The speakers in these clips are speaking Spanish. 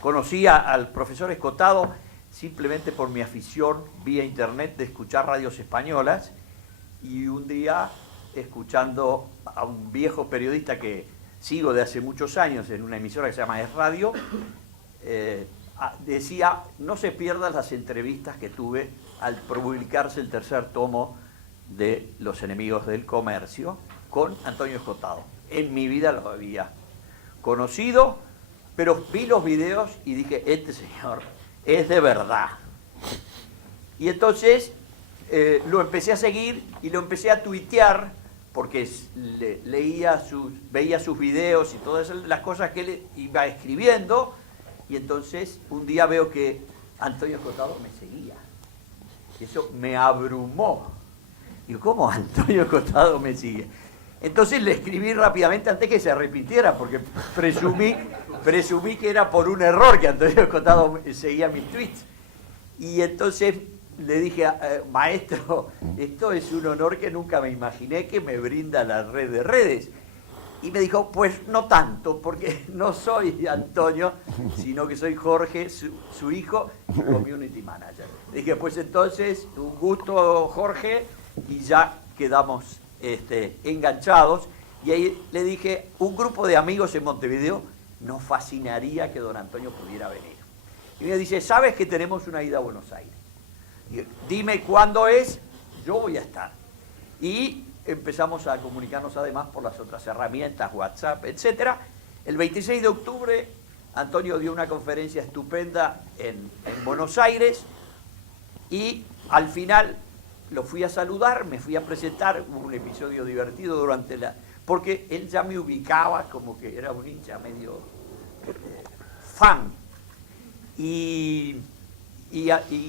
Conocí al profesor Escotado simplemente por mi afición vía internet de escuchar radios españolas, y un día, escuchando a un viejo periodista que sigo de hace muchos años en una emisora que se llama Es Radio, decía: no se pierdan las entrevistas que tuve al publicarse el tercer tomo de Los enemigos del comercio con Antonio Escotado. En mi vida lo había conocido, pero vi los videos y dije: este señor es de verdad. Y entonces lo empecé a seguir y lo empecé a tuitear, porque veía sus videos y todas las cosas que él iba escribiendo, y entonces un día veo que Antonio Escotado me seguía. Eso me abrumó. Digo: ¿cómo Antonio Escotado me sigue? Entonces le escribí rápidamente antes que se arrepintiera, porque presumí que era por un error que Antonio Escotado seguía mis tweets. Y entonces le dije: maestro, esto es un honor que nunca me imaginé que me brinda la red de redes. Y me dijo: pues no tanto, porque no soy Antonio, sino que soy Jorge, su hijo, y community manager. Le dije: pues entonces, un gusto, Jorge, y ya quedamos enganchados. Y ahí le dije: un grupo de amigos en Montevideo, nos fascinaría que don Antonio pudiera venir. Y me dice: ¿sabes que tenemos una ida a Buenos Aires? Y dime cuándo es, yo voy a estar. Y empezamos a comunicarnos además por las otras herramientas, WhatsApp, etc. El 26 de octubre, Antonio dio una conferencia estupenda en Buenos Aires, y al final lo fui a saludar, me fui a presentar. Hubo un episodio divertido porque él ya me ubicaba como que era un hincha medio fan. Y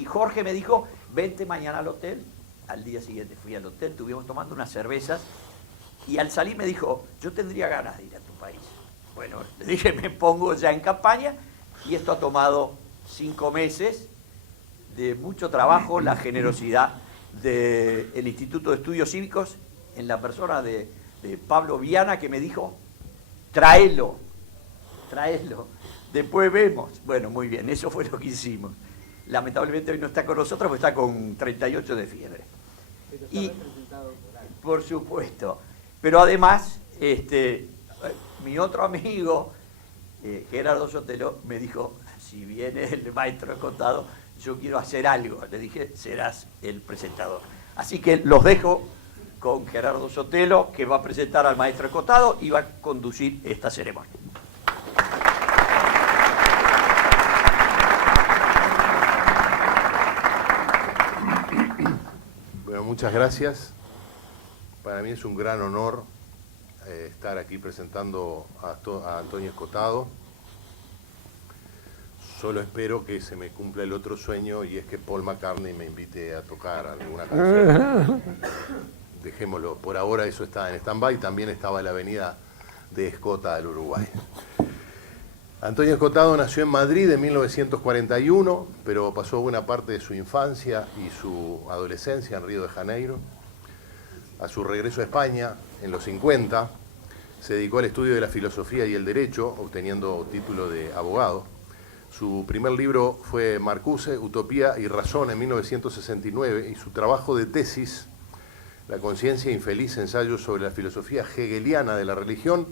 Jorge me dijo: vente mañana al hotel. Al día siguiente fui al hotel, estuvimos tomando unas cervezas, y al salir me dijo: yo tendría ganas de ir a tu país. Bueno, le dije: me pongo ya en campaña, y esto ha tomado 5 meses de mucho trabajo, la generosidad del Instituto de Estudios Cívicos, en la persona de Pablo Viana, que me dijo: tráelo, después vemos. Bueno, muy bien, eso fue lo que hicimos. Lamentablemente hoy no está con nosotros porque está con 38 de fiebre. Y, por supuesto, pero además, mi otro amigo, Gerardo Sotelo, me dijo: si viene el maestro Escotado, yo quiero hacer algo. Le dije: serás el presentador. Así que los dejo con Gerardo Sotelo, que va a presentar al maestro Escotado y va a conducir esta ceremonia. Bueno, muchas gracias. Para mí es un gran honor estar aquí presentando a Antonio Escotado. Solo espero que se me cumpla el otro sueño, y es que Paul McCartney me invite a tocar alguna canción. Dejémoslo, por ahora eso está en stand-by. También estaba la avenida de Escota del Uruguay. Antonio Escotado nació en Madrid en 1941, pero pasó buena parte de su infancia y su adolescencia en Río de Janeiro. A su regreso a España, en los 50, se dedicó al estudio de la filosofía y el derecho, obteniendo título de abogado. Su primer libro fue Marcuse, Utopía y Razón, en 1969, y su trabajo de tesis, La conciencia infeliz, ensayo sobre la filosofía hegeliana de la religión,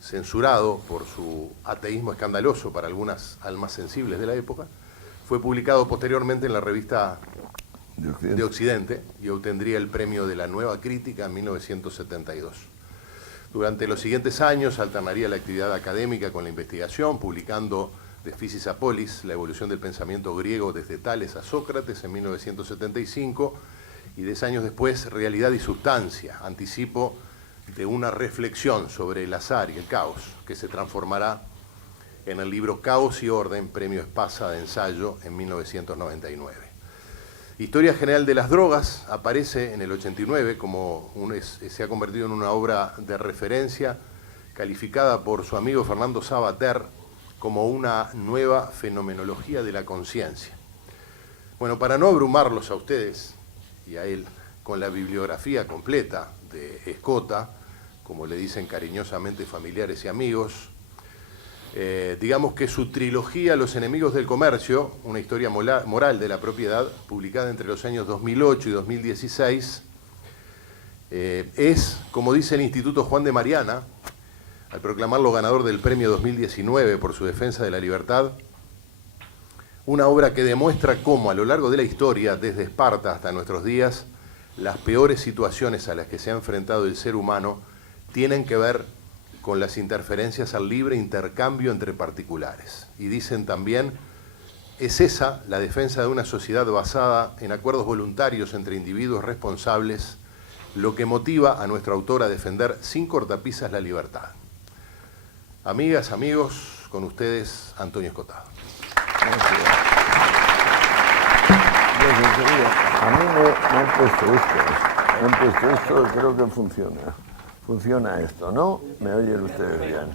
censurado por su ateísmo escandaloso para algunas almas sensibles de la época, fue publicado posteriormente en la revista de Occidente y obtendría el premio de la Nueva Crítica en 1972. Durante los siguientes años alternaría la actividad académica con la investigación, publicando De Physis a Polis, la evolución del pensamiento griego desde Tales a Sócrates en 1975, y 10 años después, Realidad y Sustancia, anticipo de una reflexión sobre el azar y el caos, que se transformará en el libro Caos y Orden, premio Espasa de ensayo en 1999. Historia General de las Drogas aparece en el 89 se ha convertido en una obra de referencia calificada por su amigo Fernando Sabater como una nueva fenomenología de la conciencia. Bueno, para no abrumarlos a ustedes y a él con la bibliografía completa de Escota, como le dicen cariñosamente familiares y amigos, Digamos que su trilogía Los enemigos del comercio, una historia moral de la propiedad, publicada entre los años 2008 y 2016, es, como dice el Instituto Juan de Mariana, al proclamarlo ganador del premio 2019 por su defensa de la libertad, una obra que demuestra cómo a lo largo de la historia, desde Esparta hasta nuestros días, las peores situaciones a las que se ha enfrentado el ser humano tienen que ver con las interferencias al libre intercambio entre particulares. Y dicen también, es esa la defensa de una sociedad basada en acuerdos voluntarios entre individuos responsables lo que motiva a nuestro autor a defender sin cortapisas la libertad. Amigas, amigos, con ustedes, Antonio Escotado. A mí me han puesto esto, creo que funciona. Funciona esto, ¿no? ¿Me oyen ustedes bien?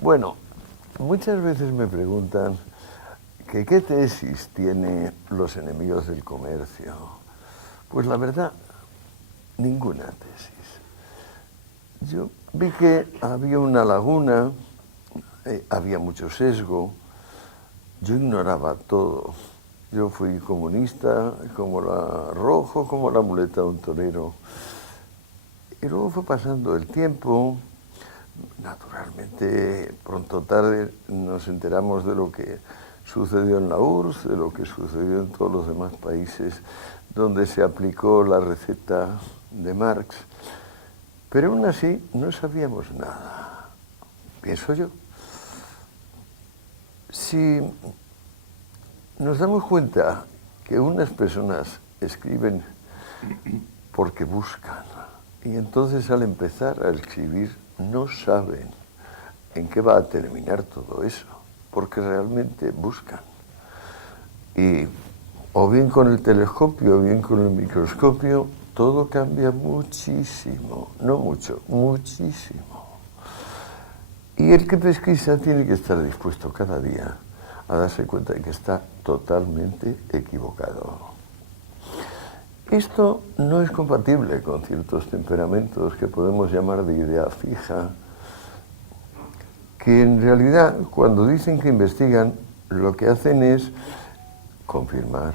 Bueno, muchas veces me preguntan que qué tesis tiene Los enemigos del comercio. Pues la verdad, ninguna tesis. Yo vi que había una laguna, había mucho sesgo, yo ignoraba todo. Yo fui comunista, como la rojo, como la muleta de un torero. Y luego fue pasando el tiempo, naturalmente, pronto o tarde nos enteramos de lo que sucedió en la URSS, de lo que sucedió en todos los demás países donde se aplicó la receta de Marx. Pero aún así no sabíamos nada, pienso yo. Si nos damos cuenta que unas personas escriben porque buscan, y entonces al empezar a escribir no saben en qué va a terminar todo eso, porque realmente buscan. Y o bien con el telescopio o bien con el microscopio, todo cambia muchísimo, no mucho, muchísimo. Y el que pesquisa tiene que estar dispuesto cada día a darse cuenta de que está totalmente equivocado. Esto no es compatible con ciertos temperamentos que podemos llamar de idea fija, que en realidad cuando dicen que investigan, lo que hacen es confirmar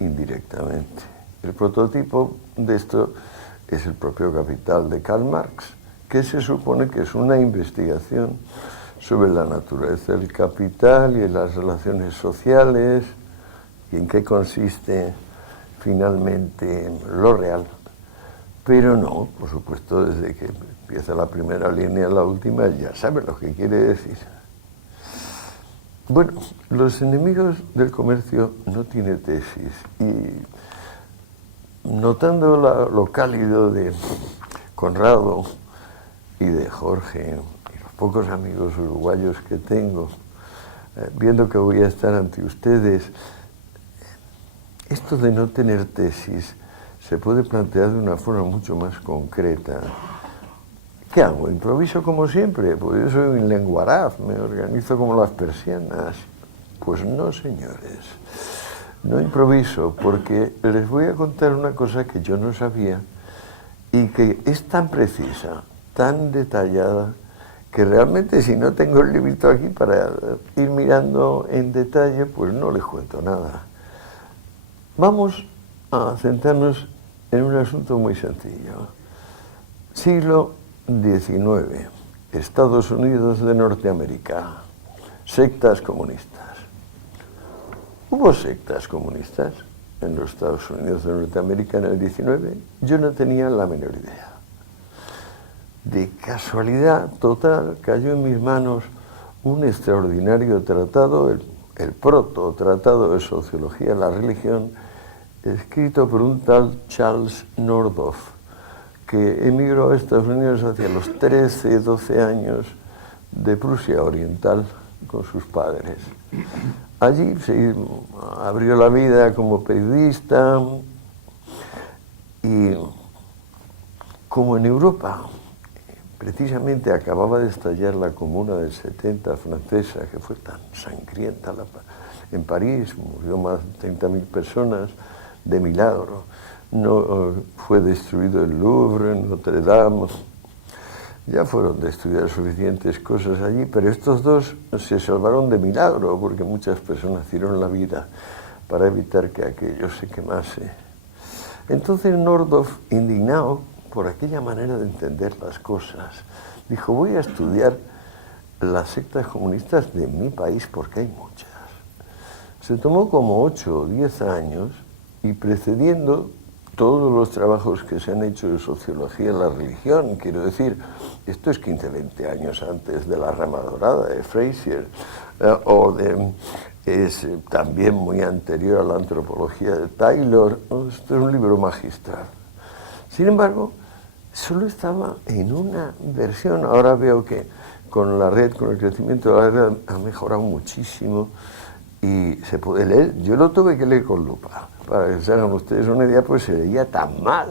indirectamente. El prototipo de esto es el propio Capital de Karl Marx, que se supone que es una investigación sobre la naturaleza del capital y las relaciones sociales y en qué consiste finalmente lo real. Pero no, por supuesto, desde que empieza la primera línea a la última ya saben lo que quiere decir. Bueno, Los enemigos del comercio no tiene tesis y notando lo cálido de Conrado y de Jorge y los pocos amigos uruguayos que tengo, viendo que voy a estar ante ustedes, esto de no tener tesis se puede plantear de una forma mucho más concreta. ¿Qué hago? ¿Improviso como siempre? Pues yo soy un lenguaraz, me organizo como las persianas. Pues no, señores, no improviso, porque les voy a contar una cosa que yo no sabía y que es tan precisa, tan detallada, que realmente si no tengo el librito aquí para ir mirando en detalle, pues no les cuento nada. Vamos a centrarnos en un asunto muy sencillo. Siglo XIX, Estados Unidos de Norteamérica, sectas comunistas. ¿Hubo sectas comunistas en los Estados Unidos de Norteamérica en el XIX? Yo no tenía la menor idea. De casualidad total cayó en mis manos un extraordinario tratado, el proto-tratado de Sociología de la Religión, escrito por un tal Charles Nordhoff, que emigró a Estados Unidos hacia los 13, 12 años de Prusia Oriental con sus padres. Allí se abrió la vida como periodista y como en Europa precisamente acababa de estallar la Comuna del 70 francesa, que fue tan sangrienta, en París murió más de 30.000 personas de milagro. No fue destruido el Louvre, Notre Dame. ya fueron de estudiar suficientes cosas allí, pero estos dos se salvaron de milagro, porque muchas personas dieron la vida para evitar que aquello se quemase. Entonces Noordhoff, indignado por aquella manera de entender las cosas, dijo, voy a estudiar las sectas comunistas de mi país porque hay muchas. Se tomó como 8 o 10 años y precediendo todos los trabajos que se han hecho de sociología de la religión, quiero decir, esto es 15, 20 años antes de La rama dorada de Fraser, es también muy anterior a la antropología de Taylor. Esto es un libro magistral. Sin embargo, solo estaba en una versión. Ahora veo que con la red, con el crecimiento de la red, ha mejorado muchísimo y se puede leer. Yo lo tuve que leer con lupa. Para que se hagan ustedes una idea, pues se leía tan mal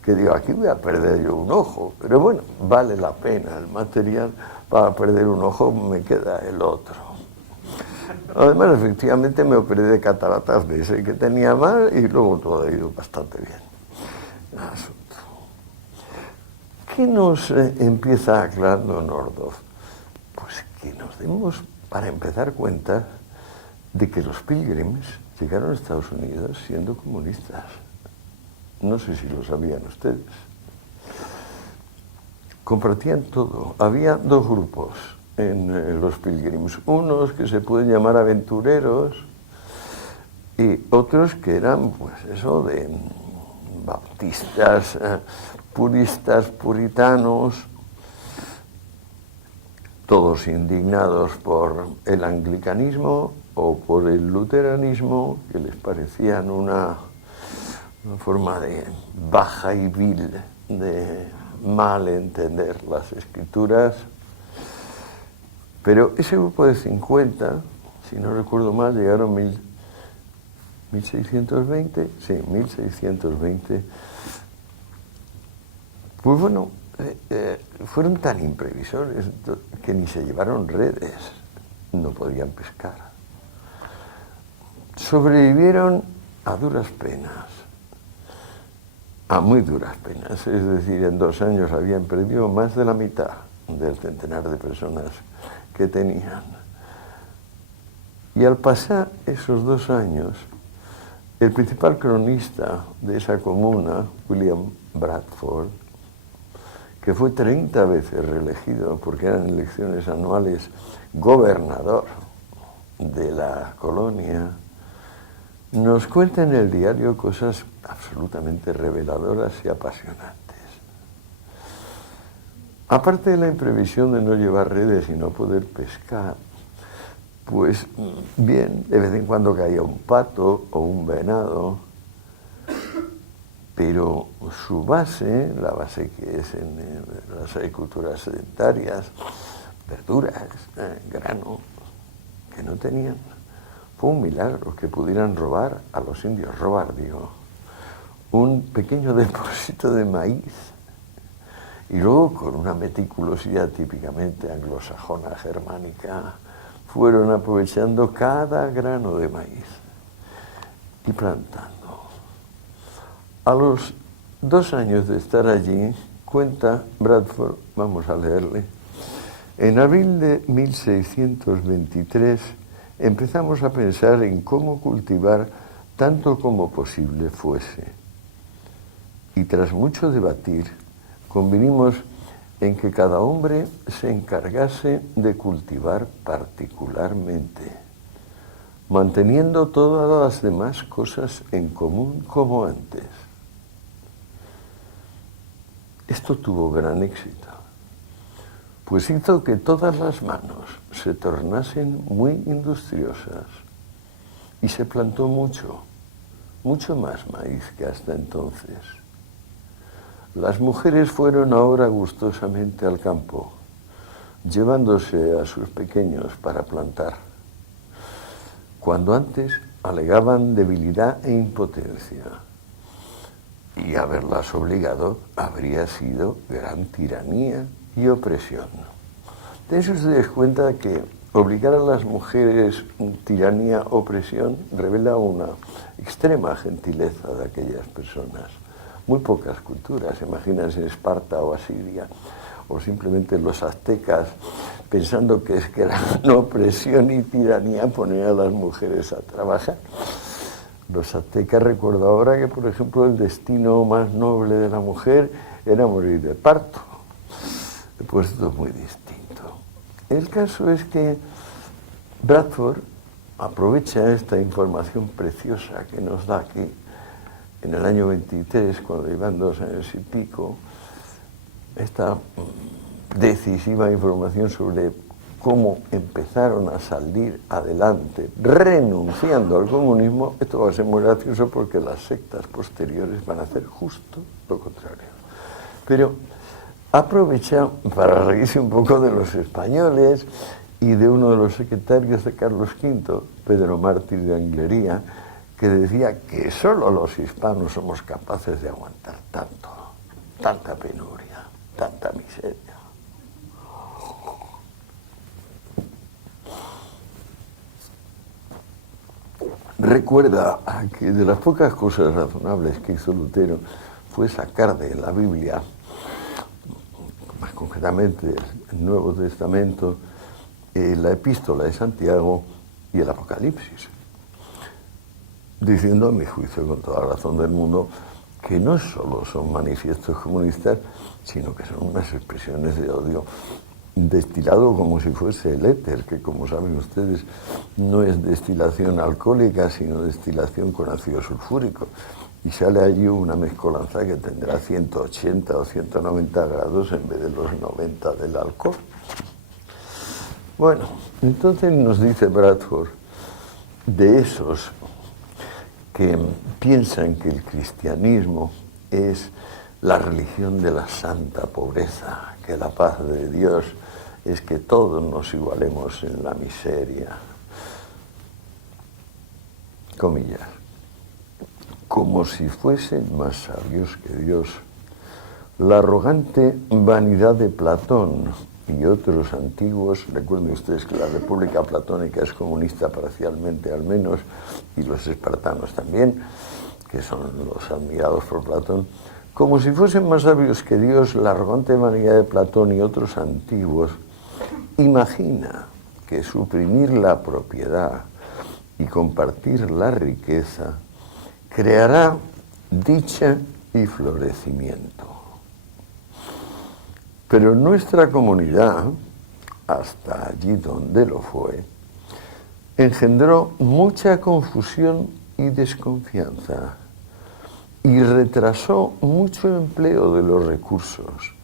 que digo, aquí voy a perder yo un ojo. Pero bueno, vale la pena el material. Para perder un ojo me queda el otro. Además, efectivamente, me operé de cataratas de ese que tenía mal y luego todo ha ido bastante bien. Asunto. ¿Qué nos empieza aclarando Noordhoff? Pues que nos demos, para empezar, cuenta de que los Pilgrims llegaron a Estados Unidos siendo comunistas. No sé si lo sabían ustedes. Compartían todo. Había dos grupos en los Pilgrims. Unos que se pueden llamar aventureros y otros que eran, pues eso, de bautistas, puristas, puritanos, todos indignados por el anglicanismo o por el luteranismo, que les parecían una forma de baja y vil de mal entender las escrituras. Pero ese grupo de 50, si no recuerdo mal, llegaron 1620, sí, 1620. Pues bueno, fueron tan imprevisores que ni se llevaron redes, no podían pescar. Sobrevivieron a duras penas, a muy duras penas, es decir, en 2 años habían perdido más de la mitad del centenar de personas que tenían. Y al pasar esos 2 años, el principal cronista de esa comuna, William Bradford, que fue 30 veces reelegido, porque eran elecciones anuales, gobernador de la colonia, nos cuenta en el diario cosas absolutamente reveladoras y apasionantes. Aparte de la imprevisión de no llevar redes y no poder pescar, pues bien, de vez en cuando caía un pato o un venado, pero su base, la base que es en las agriculturas sedentarias, verduras, grano, que no tenían, fue un milagro que pudieran robar a los indios, un pequeño depósito de maíz. Y luego, con una meticulosidad típicamente anglosajona, germánica, fueron aprovechando cada grano de maíz y plantando. A los 2 años de estar allí, cuenta Bradford, vamos a leerle, en abril de 1623 empezamos a pensar en cómo cultivar tanto como posible fuese. Y tras mucho debatir, convinimos en que cada hombre se encargase de cultivar particularmente, manteniendo todas las demás cosas en común como antes. Esto tuvo gran éxito, pues hizo que todas las manos se tornasen muy industriosas y se plantó mucho más maíz que hasta entonces. Las mujeres fueron ahora gustosamente al campo, llevándose a sus pequeños para plantar, cuando antes alegaban debilidad e impotencia, y haberlas obligado habría sido gran tiranía y opresión. De eso se des cuenta que obligar a las mujeres tiranía, opresión, revela una extrema gentileza de aquellas personas. Muy pocas culturas, imagínense Esparta o Asiria, o simplemente los aztecas, pensando que era una opresión y tiranía poner a las mujeres a trabajar. Los aztecas, recuerdo ahora que, por ejemplo, el destino más noble de la mujer era morir de parto. Pues esto es muy distinto. El caso es que Bradford aprovecha esta información preciosa que nos da aquí, en el año 23, cuando llevan 2 años y pico, esta decisiva información sobre cómo empezaron a salir adelante renunciando al comunismo. Esto va a ser muy gracioso porque las sectas posteriores van a hacer justo lo contrario. Pero aprovecha para reírse un poco de los españoles y de uno de los secretarios de Carlos V, Pedro Mártir de Anglería, que decía que solo los hispanos somos capaces de aguantar tanto, tanta penuria, tanta miseria. Recuerda que de las pocas cosas razonables que hizo Lutero fue sacar de la Biblia, más concretamente el Nuevo Testamento, la Epístola de Santiago y el Apocalipsis, diciendo, a mi juicio, con toda la razón del mundo, que no solo son manifiestos comunistas, sino que son unas expresiones de odio destilado como si fuese el éter, que, como saben ustedes, no es destilación alcohólica, sino destilación con ácido sulfúrico. Y sale allí una mezcolanza que tendrá 180 o 190 grados en vez de los 90 del alcohol. Bueno, entonces nos dice Bradford, de esos que piensan que el cristianismo es la religión de la santa pobreza, que la paz de Dios es que todos nos igualemos en la miseria. Comillas. Como si fuesen más sabios que Dios. La arrogante vanidad de Platón y otros antiguos, recuerden ustedes que la República Platónica es comunista parcialmente al menos, y los espartanos también, que son los admirados por Platón, como si fuesen más sabios que Dios, la arrogante vanidad de Platón y otros antiguos imagina que suprimir la propiedad y compartir la riqueza creará dicha y florecimiento. Pero nuestra comunidad, hasta allí donde lo fue, engendró mucha confusión y desconfianza y retrasó mucho empleo de los recursos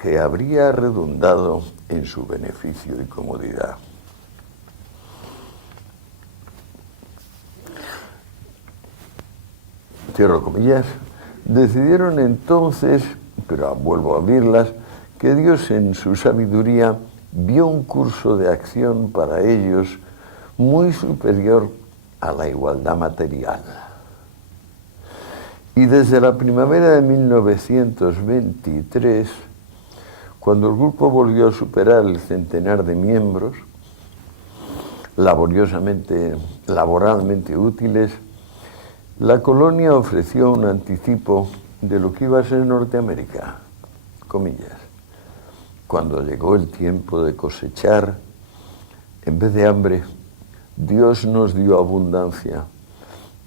que habría redundado en su beneficio y comodidad. Cierro comillas. Decidieron entonces, pero vuelvo a abrirlas, que Dios en su sabiduría vio un curso de acción para ellos muy superior a la igualdad material. Y desde la primavera de 1923, cuando el grupo volvió a superar el centenar de miembros, laboralmente útiles, la colonia ofreció un anticipo de lo que iba a ser Norteamérica, comillas. Cuando llegó el tiempo de cosechar, en vez de hambre, Dios nos dio abundancia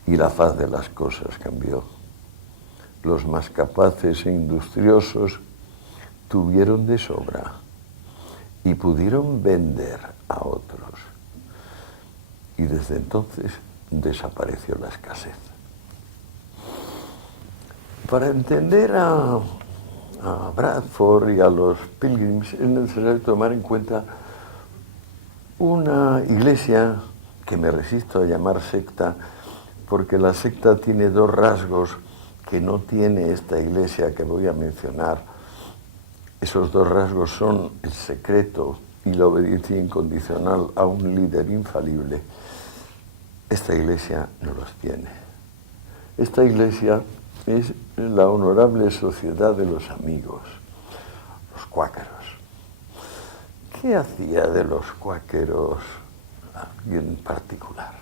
y la faz de las cosas cambió. Los más capaces e industriosos tuvieron de sobra y pudieron vender a otros. Y desde entonces desapareció la escasez. Para entender a Bradford y a los Pilgrims es necesario tomar en cuenta una iglesia que me resisto a llamar secta, porque la secta tiene dos rasgos que no tiene esta iglesia que voy a mencionar. Esos dos rasgos son el secreto y la obediencia incondicional a un líder infalible. Esta iglesia no los tiene. Esta iglesia es la honorable sociedad de los amigos, los cuáqueros. ¿Qué hacía de los cuáqueros alguien en particular?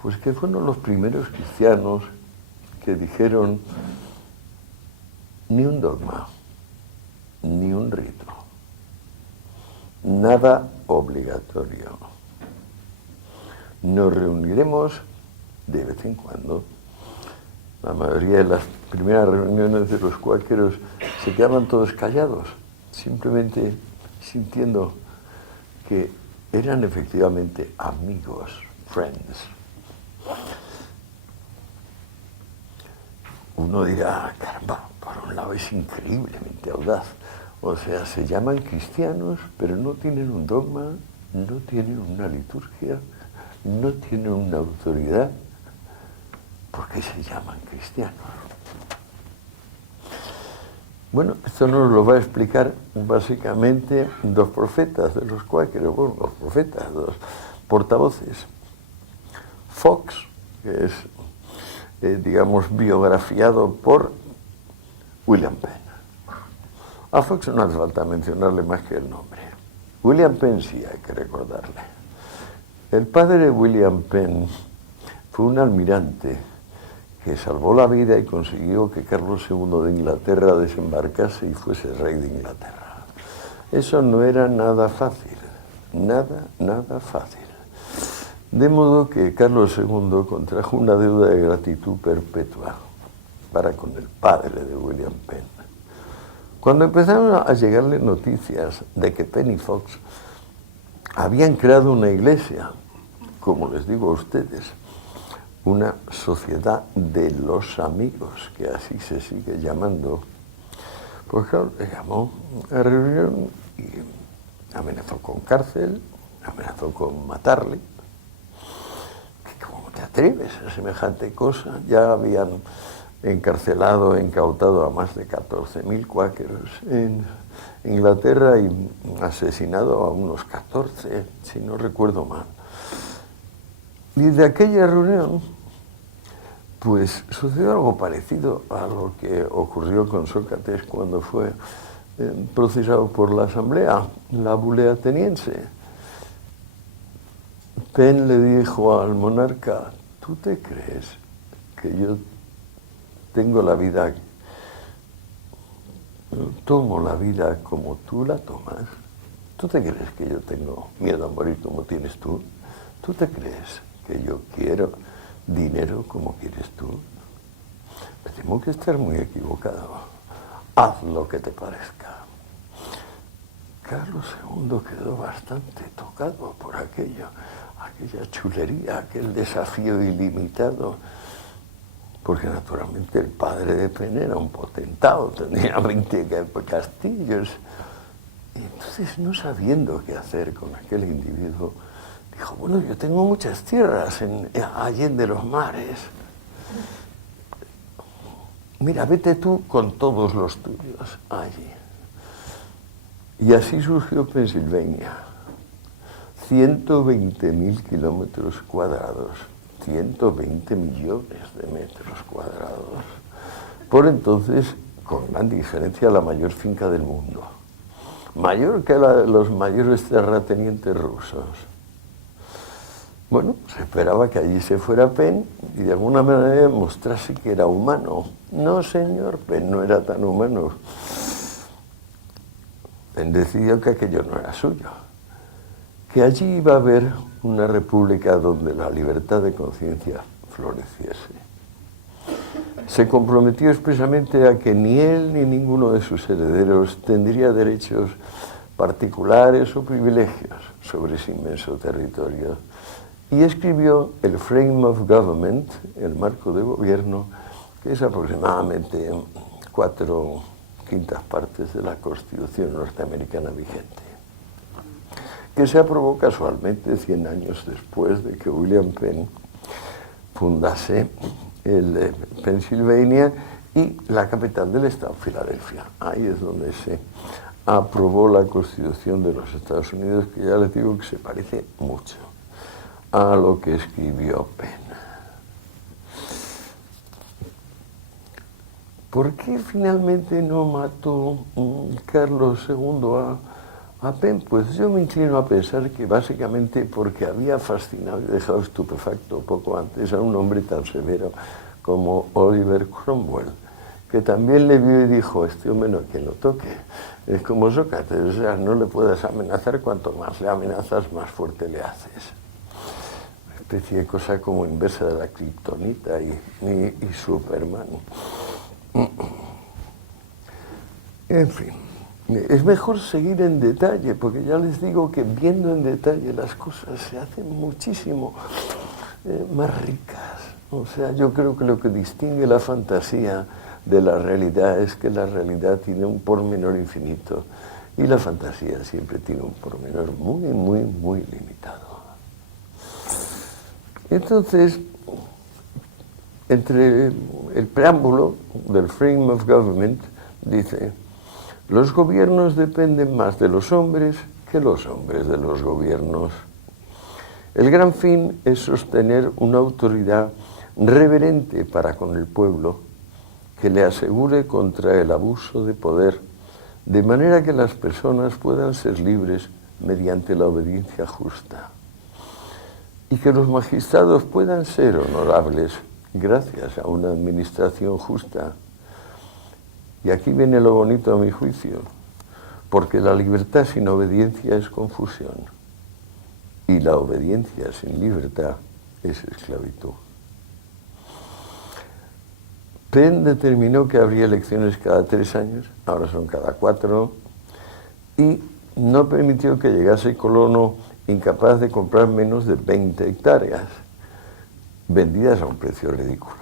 Pues que fueron los primeros cristianos que dijeron: ni un dogma, ni un rito, nada obligatorio. Nos reuniremos de vez en cuando. La mayoría de las primeras reuniones de los cuáqueros se quedaban todos callados, simplemente sintiendo que eran efectivamente amigos, friends. Uno dirá, caramba, por un lado es increíblemente audaz. O sea, se llaman cristianos, pero no tienen un dogma, no tienen una liturgia, no tienen una autoridad. ¿Por qué se llaman cristianos? Bueno, esto nos lo va a explicar básicamente dos profetas de los cuáqueros, bueno, dos profetas, dos portavoces. Fox, que es, digamos, biografiado por William Penn. A Fox no hace falta mencionarle más que el nombre. William Penn sí hay que recordarle. El padre de William Penn fue un almirante que salvó la vida y consiguió que Carlos II de Inglaterra desembarcase y fuese rey de Inglaterra. Eso no era nada fácil, nada fácil. De modo que Carlos II contrajo una deuda de gratitud perpetua para con el padre de William Penn. Cuando empezaron a llegarle noticias de que Penn y Fox habían creado una iglesia, como les digo a ustedes, una sociedad de los amigos, que así se sigue llamando, pues claro, le llamó a reunión y amenazó con cárcel, amenazó con matarle. ¿Cómo te atreves a semejante cosa? Ya habían encarcelado, incautado a más de 14.000 cuáqueros en Inglaterra y asesinado a unos 14, si no recuerdo mal. Y de aquella reunión, pues sucedió algo parecido a lo que ocurrió con Sócrates cuando fue procesado por la asamblea, la Bulea ateniense. Penn le dijo al monarca, ¿tú te crees que yo tengo la vida, tomo la vida como tú la tomas? ¿Tú te crees que yo tengo miedo a morir como tienes tú? ¿Tú te crees que yo quiero dinero como quieres tú? Me temo que estar muy equivocado. Haz lo que te parezca. Carlos II quedó bastante tocado por aquella chulería, aquel desafío ilimitado, porque naturalmente el padre de Penn era un potentado, tenía 20 castillos, y entonces, no sabiendo qué hacer con aquel individuo, dijo, bueno, yo tengo muchas tierras allende los mares. Mira, vete tú con todos los tuyos allí. Y así surgió Pensilvania. 120.000 kilómetros cuadrados, 120 millones de metros cuadrados. Por entonces, con gran diferencia, la mayor finca del mundo. Mayor que los mayores terratenientes rusos. Bueno, se esperaba que allí se fuera Penn y de alguna manera mostrase que era humano. No, señor, Penn no era tan humano. Penn decidió que aquello no era suyo, que allí iba a haber una república donde la libertad de conciencia floreciese. Se comprometió expresamente a que ni él ni ninguno de sus herederos tendría derechos particulares o privilegios sobre ese inmenso territorio. Y escribió el Frame of Government, el marco de gobierno, que es aproximadamente 4/5 partes de la Constitución norteamericana vigente, que se aprobó casualmente 100 años después de que William Penn fundase el Pensilvania y la capital del estado, Filadelfia. Ahí es donde se aprobó la Constitución de los Estados Unidos, que ya les digo que se parece mucho a lo que escribió Penn. ¿Por qué finalmente no mató Carlos II a Penn? Pues yo me inclino a pensar que básicamente porque había fascinado y dejado estupefacto poco antes a un hombre tan severo como Oliver Cromwell. que también le vio y dijo, este hombre no hay quien lo toque. Es como Sócrates, o sea, no le puedes amenazar, cuanto más le amenazas, más fuerte le haces. Una especie de cosa como inversa de la kriptonita y Superman. En fin, es mejor seguir en detalle, porque ya les digo que viendo en detalle las cosas se hacen muchísimo más ricas. O sea, yo creo que lo que distingue la fantasía de la realidad es que la realidad tiene un pormenor infinito y la fantasía siempre tiene un pormenor muy, muy, muy limitado. Entonces, entre el preámbulo del Frame of Government dice: los gobiernos dependen más de los hombres que los hombres de los gobiernos. El gran fin es sostener una autoridad reverente para con el pueblo, que le asegure contra el abuso de poder, de manera que las personas puedan ser libres mediante la obediencia justa, y que los magistrados puedan ser honorables gracias a una administración justa. Y aquí viene lo bonito a mi juicio, porque la libertad sin obediencia es confusión, y la obediencia sin libertad es esclavitud. Penn determinó que habría elecciones cada 3 años, ahora son cada 4, y no permitió que llegase colono incapaz de comprar menos de 20 hectáreas, vendidas a un precio ridículo,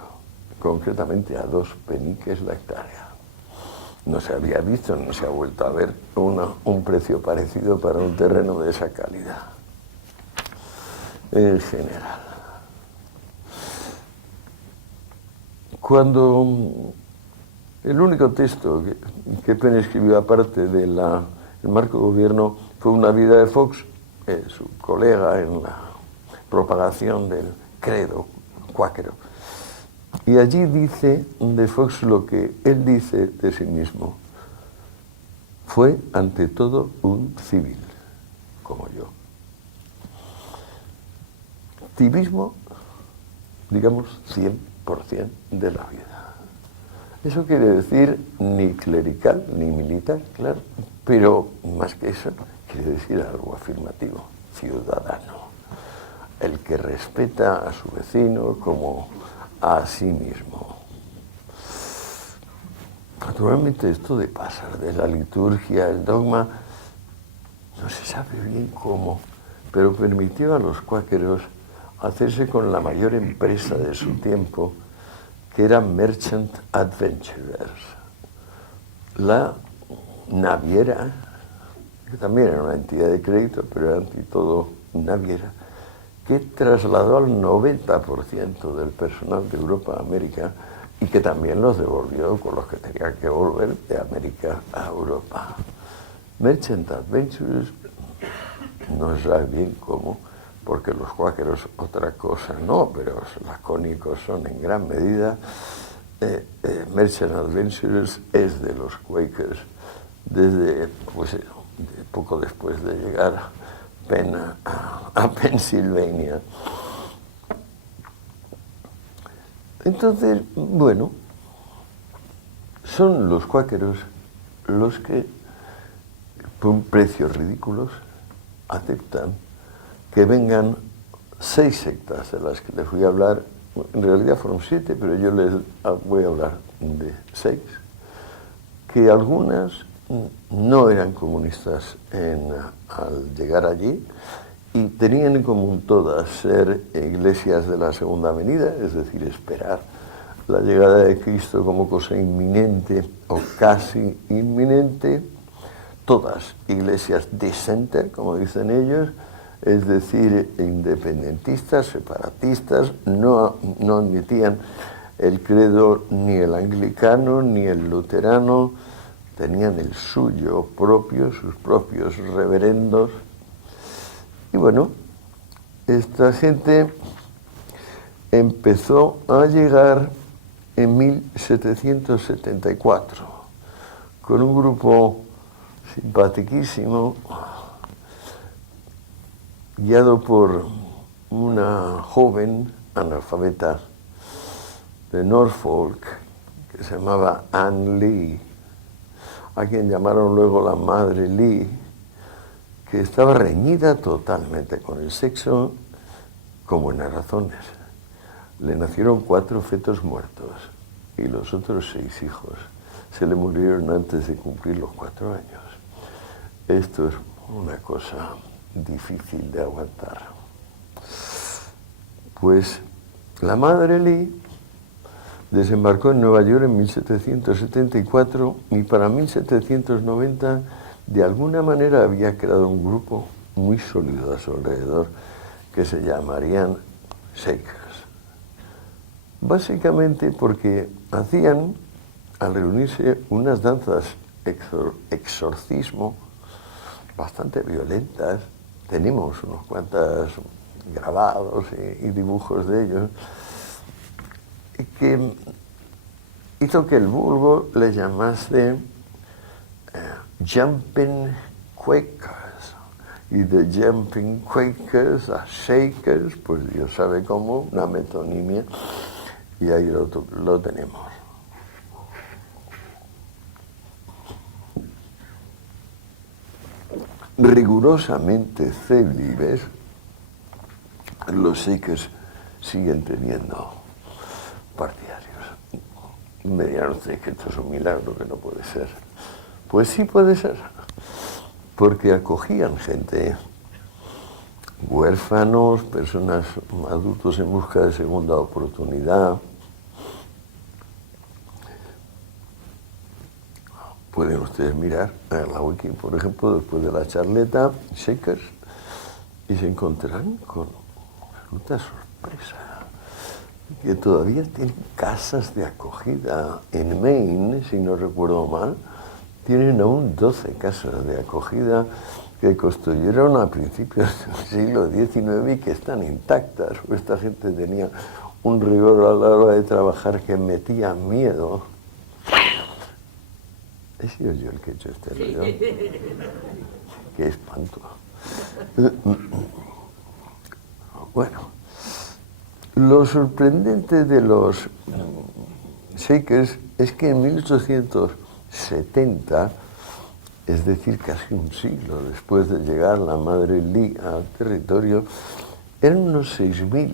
concretamente a 2 peniques la hectárea. No se había visto, no se ha vuelto a ver un precio parecido para un terreno de esa calidad, en general. Cuando el único texto que Penn escribió aparte del marco de gobierno fue Una vida de Fox, su colega en la propagación del credo cuáquero. Y allí dice de Fox lo que él dice de sí mismo: fue ante todo un civil, como yo. Civismo, digamos, 100% de la vida. Eso quiere decir ni clerical ni militar, claro, pero más que eso, quiere decir algo afirmativo: ciudadano, el que respeta a su vecino como a sí mismo. Naturalmente, esto de pasar de la liturgia al dogma, no se sabe bien cómo, pero permitió a los cuáqueros hacerse con la mayor empresa de su tiempo, que era Merchant Adventurers, la naviera, que también era una entidad de crédito, pero era ante todo naviera, que trasladó al 90% del personal de Europa a América y que también los devolvió con los que tenían que volver de América a Europa. Merchant Adventurers, no se sabe bien cómo, porque los cuáqueros otra cosa no, pero los lacónicos son en gran medida. Merchant Adventurers es de los Quakers desde poco después de llegar Penn a Pensilvania. Entonces, bueno, son los cuáqueros los que, por precios ridículos, aceptan que vengan 6 sectas de las que les voy a hablar. En realidad fueron 7, pero yo les voy a hablar de 6, que algunas no eran comunistas al llegar allí, y tenían en común todas ser iglesias de la segunda venida, es decir, esperar la llegada de Cristo como cosa inminente o casi inminente. Todas iglesias dissenter, como dicen ellos, es decir, independentistas, separatistas, no admitían el credo ni el anglicano ni el luterano, tenían el suyo propio, sus propios reverendos. Y bueno, esta gente empezó a llegar en 1774 con un grupo simpatiquísimo, guiado por una joven analfabeta de Norfolk, que se llamaba Ann Lee, a quien llamaron luego la Madre Lee, que estaba reñida totalmente con el sexo, con buenas razones. Le nacieron 4 fetos muertos y los otros 6 hijos se le murieron antes de cumplir los 4 años. Esto es una cosa difícil de aguantar. Pues la Madre Lee desembarcó en Nueva York en 1774 y para 1790 de alguna manera había creado un grupo muy sólido a su alrededor que se llamarían Shakers. Básicamente porque hacían, al reunirse, unas danzas exorcismo bastante violentas. Tenemos unos cuantos grabados y dibujos de ellos, que hizo que el vulgo le llamase Jumping Quakers, y de Jumping Quakers a Shakers, pues Dios sabe cómo, una metonimia, y ahí lo tenemos. Rigurosamente célibes, los Shakers siguen teniendo partidarios. Me dirán ustedes que esto es un milagro, que no puede ser. Pues sí puede ser, porque acogían gente, huérfanos, personas, adultos en busca de segunda oportunidad. Pueden ustedes mirar en la wiki, por ejemplo, después de la charleta, Shakers, y se encontrarán con absoluta sorpresa, que todavía tienen casas de acogida en Maine, si no recuerdo mal. Tienen aún 12 casas de acogida que construyeron a principios del siglo XIX y que están intactas. Esta gente tenía un rigor a la hora de trabajar que metía miedo. ¿He sido yo el que he hecho este ruido? ¡Qué espanto! Bueno, lo sorprendente de los Shakers es que en 1870, es decir, casi un siglo después de llegar la Madre Lee al territorio, eran unos 6.000,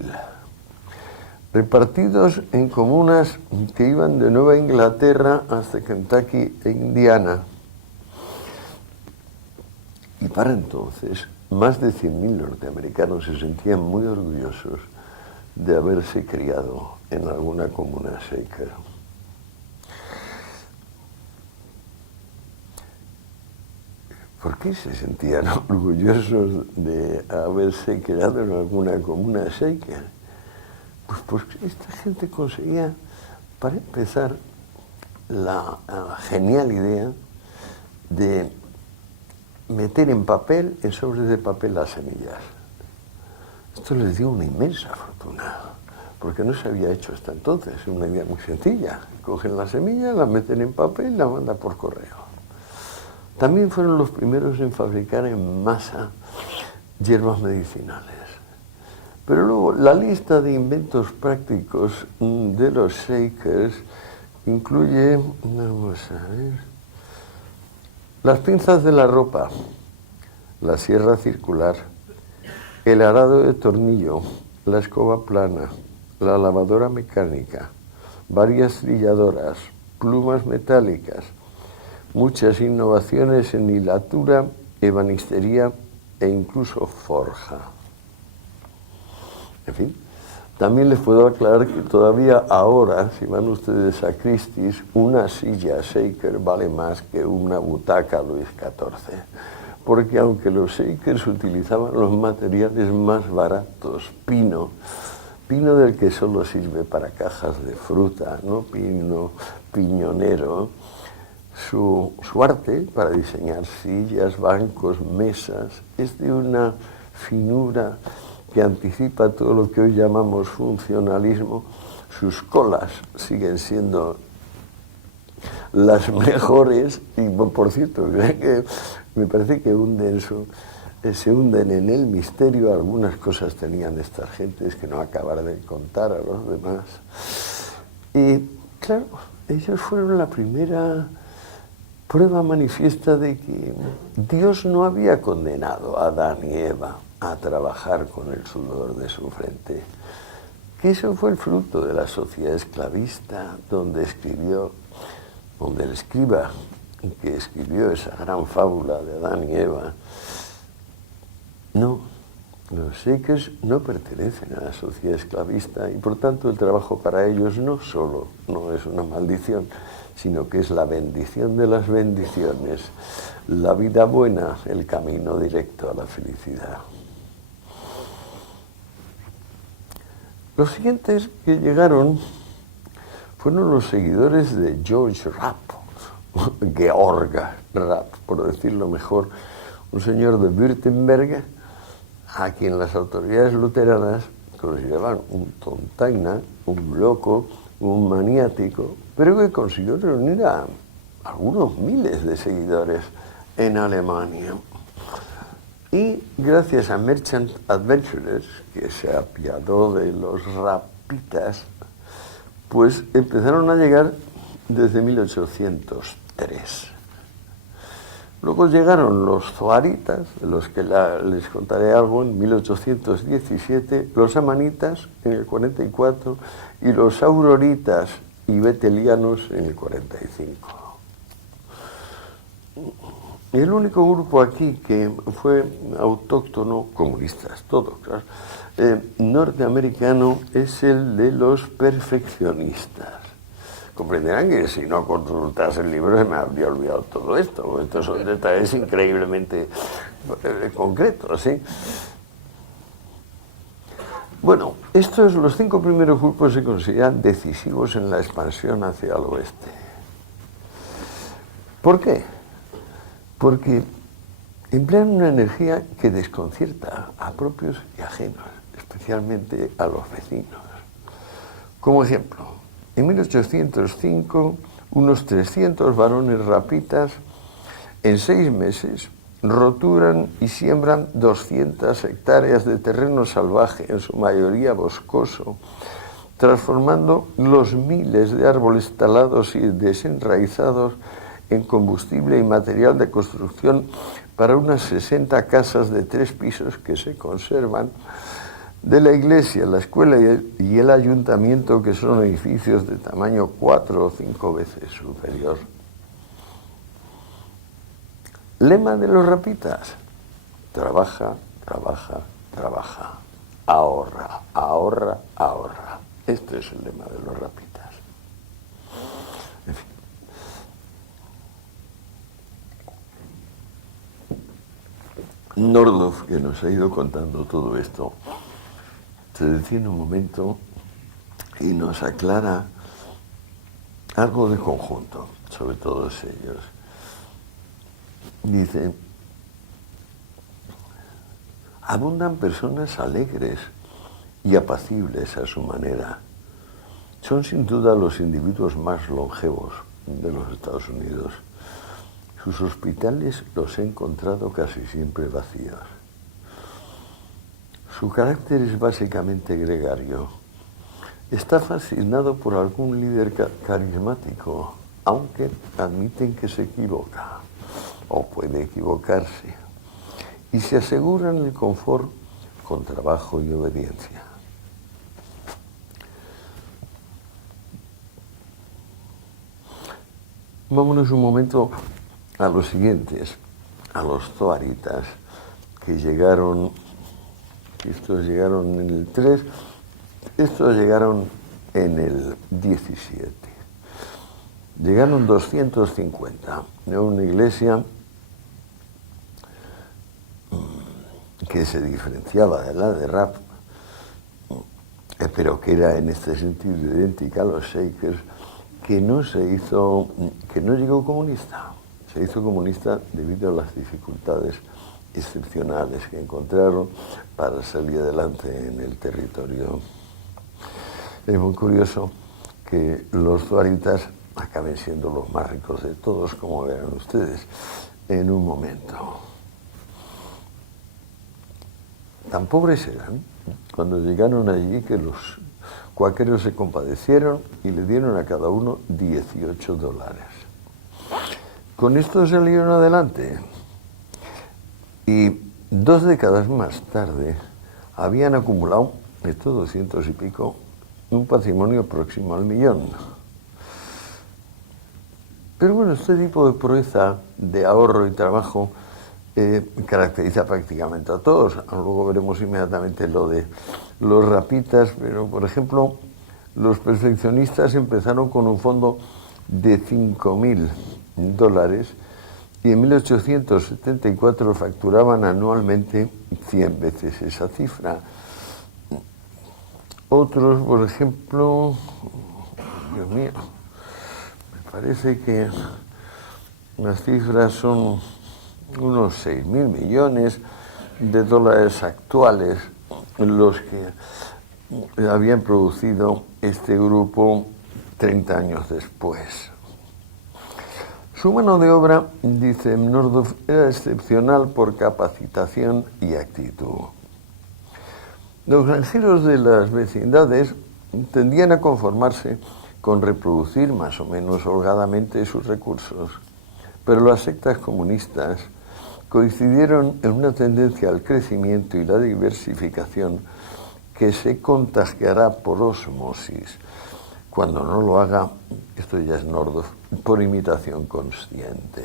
repartidos en comunas que iban de Nueva Inglaterra hasta Kentucky e Indiana. Y para entonces, más de 100.000 norteamericanos se sentían muy orgullosos de haberse criado en alguna comuna Shaker. ¿Por qué se sentían orgullosos de haberse criado en alguna comuna Shaker? Pues porque esta gente conseguía, para empezar, la genial idea de meter en papel, en sobres de papel, las semillas. Esto les dio una inmensa fortuna, porque no se había hecho hasta entonces. Es una idea muy sencilla. Cogen la semilla, la meten en papel y la mandan por correo. También fueron los primeros en fabricar en masa hierbas medicinales. Pero luego, la lista de inventos prácticos de los Shakers incluye, vamos a ver, las pinzas de la ropa, la sierra circular, el arado de tornillo, la escoba plana, la lavadora mecánica, varias trilladoras, plumas metálicas, muchas innovaciones en hilatura, ebanistería e incluso forja. En fin, también les puedo aclarar que todavía ahora, si van ustedes a Christie's, una silla Shaker vale más que una butaca Luis XIV. Porque aunque los Shakers utilizaban los materiales más baratos, pino del que solo sirve para cajas de fruta, no pino piñonero, su arte para diseñar sillas, bancos, mesas, es de una finura que anticipa todo lo que hoy llamamos funcionalismo. Sus colas siguen siendo las mejores y, por cierto, me parece que se hunden en el misterio. Algunas cosas tenían estas gentes que no acabar de contar a los demás. Y claro, ellos fueron la primera prueba manifiesta de que Dios no había condenado a Adán y Eva a trabajar con el sudor de su frente, que eso fue el fruto de la sociedad esclavista, donde el escriba que escribió esa gran fábula de Adán y Eva. No, los Shakers no pertenecen a la sociedad esclavista y por tanto el trabajo para ellos no solo no es una maldición, sino que es la bendición de las bendiciones, la vida buena, el camino directo a la felicidad. Los siguientes que llegaron fueron los seguidores de George Rapp, Georg Rapp, por decirlo mejor, un señor de Württemberg, a quien las autoridades luteranas consideraban un tontaina, un loco, un maniático, pero que consiguió reunir a algunos miles de seguidores en Alemania. Y gracias a Merchant Adventurers, que se apiadó de los rapitas, pues empezaron a llegar desde 1803. Luego llegaron los zoaritas, de los que les contaré algo, en 1817, los amanitas en el 44 y los auroritas y betelianos en el 45. Y el único grupo aquí que fue autóctono, comunistas, todos, claro, norteamericano, es el de los perfeccionistas. Comprenderán que si no consultas el libro se me habría olvidado todo esto. Estos son detalles increíblemente concretos, ¿sí? Bueno, los 5 primeros grupos se consideran decisivos en la expansión hacia el oeste. ¿Por qué? Porque emplean una energía que desconcierta a propios y ajenos, especialmente a los vecinos. Como ejemplo, en 1805, unos 300 varones rapitas en 6 meses roturan y siembran 200 hectáreas de terreno salvaje, en su mayoría boscoso, transformando los miles de árboles talados y desenraizados en combustible y material de construcción para unas 60 casas de 3 pisos que se conservan, de la iglesia, la escuela y el ayuntamiento, que son edificios de tamaño 4 o 5 veces superior. Lema de los rapitas: trabaja, trabaja, trabaja. Ahorra, ahorra, ahorra. Este es el lema de los rapitas. En fin. Nordhoff, que nos ha ido contando todo esto, se detiene un momento y nos aclara algo de conjunto sobre todos ellos. Dice: abundan personas alegres y apacibles a su manera. Son sin duda los individuos más longevos de los Estados Unidos. Sus hospitales los he encontrado casi siempre vacíos. Su carácter es básicamente gregario. Está fascinado por algún líder carismático, aunque admiten que se equivoca o puede equivocarse, y se aseguran el confort con trabajo y obediencia. Vámonos un momento a los siguientes, a los zoaritas, que llegaron, estos llegaron en el 3, estos llegaron en el 17. Llegaron 250 de una iglesia que se diferenciaba de la de Rapp, pero que era en este sentido idéntica a los Shakers, que no llegó comunista. Se hizo comunista debido a las dificultades excepcionales que encontraron para salir adelante en el territorio. Es muy curioso que los zoaritas acaben siendo los más ricos de todos, como verán ustedes en un momento. Tan pobres eran cuando llegaron allí que los Cuáqueros se compadecieron y le dieron a cada uno $18. Con esto salieron adelante. Y 2 décadas más tarde habían acumulado, estos 200 y pico, un patrimonio próximo al millón. Pero bueno, este tipo de proeza de ahorro y trabajo caracteriza prácticamente a todos. Luego veremos inmediatamente lo de los rapitas, pero por ejemplo, los perfeccionistas empezaron con un fondo de $5.000 y en 1874 facturaban anualmente 100 veces esa cifra. Otros, por ejemplo, Dios mío, me parece que las cifras son unos 6.000 millones de dólares actuales los que habían producido este grupo 30 años después. Su mano de obra, dice Nordoff, era excepcional por capacitación y actitud. Los granjeros de las vecindades tendían a conformarse con reproducir más o menos holgadamente sus recursos, pero las sectas comunistas coincidieron en una tendencia al crecimiento y la diversificación que se contagiará por osmosis. Cuando no lo haga, esto ya es Nordoff, por imitación consciente.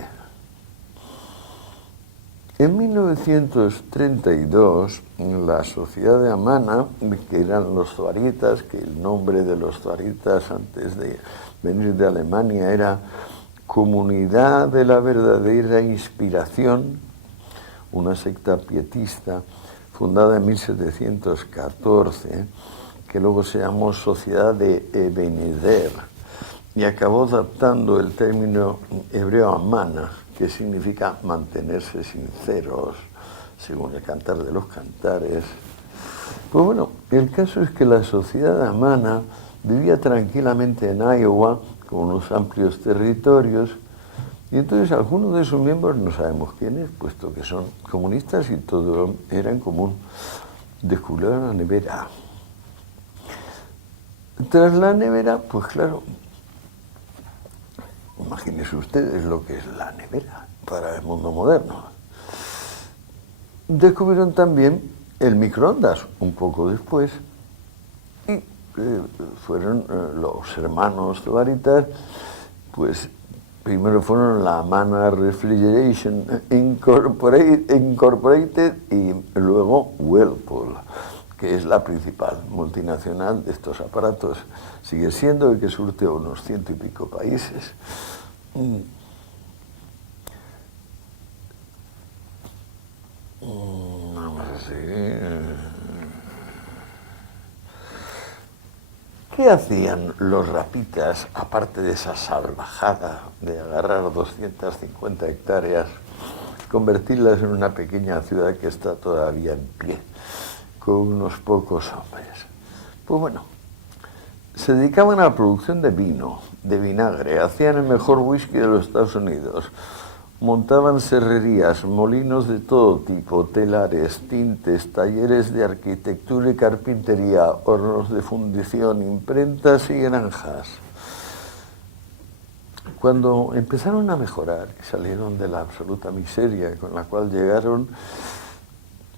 En 1932, la sociedad de Amana, que eran los Zuaritas, que el nombre de los Zuaritas antes de venir de Alemania era Comunidad de la Verdadera Inspiración, una secta pietista fundada en 1714, que luego se llamó Sociedad de Ebenezer, y acabó adaptando el término hebreo Amana, que significa mantenerse sinceros, según el Cantar de los Cantares. Pues bueno, el caso es que la sociedad de Amana vivía tranquilamente en Iowa, con unos amplios territorios, y entonces algunos de sus miembros no sabemos quiénes, puesto que son comunistas y todo era en común. Descubrieron la nevera. Tras la nevera, pues claro, imagínense ustedes lo que es la nevera para el mundo moderno. Descubrieron también el microondas un poco después y fueron los hermanos Zuaritas, pues primero fueron la Amana Refrigeration Incorporated y luego Whirlpool, que es la principal multinacional de estos aparatos. Sigue siendo el que surte a unos 100 y pico países. Vamos a seguir. ¿Qué hacían los rapitas, aparte de esa salvajada de agarrar 250 hectáreas, convertirlas en una pequeña ciudad que está todavía en pie, con unos pocos hombres? Pues bueno, se dedicaban a la producción de vino, de vinagre, hacían el mejor whisky de los Estados Unidos, montaban serrerías, molinos de todo tipo, telares, tintes, talleres de arquitectura y carpintería, hornos de fundición, imprentas y granjas. Cuando empezaron a mejorar y salieron de la absoluta miseria con la cual llegaron,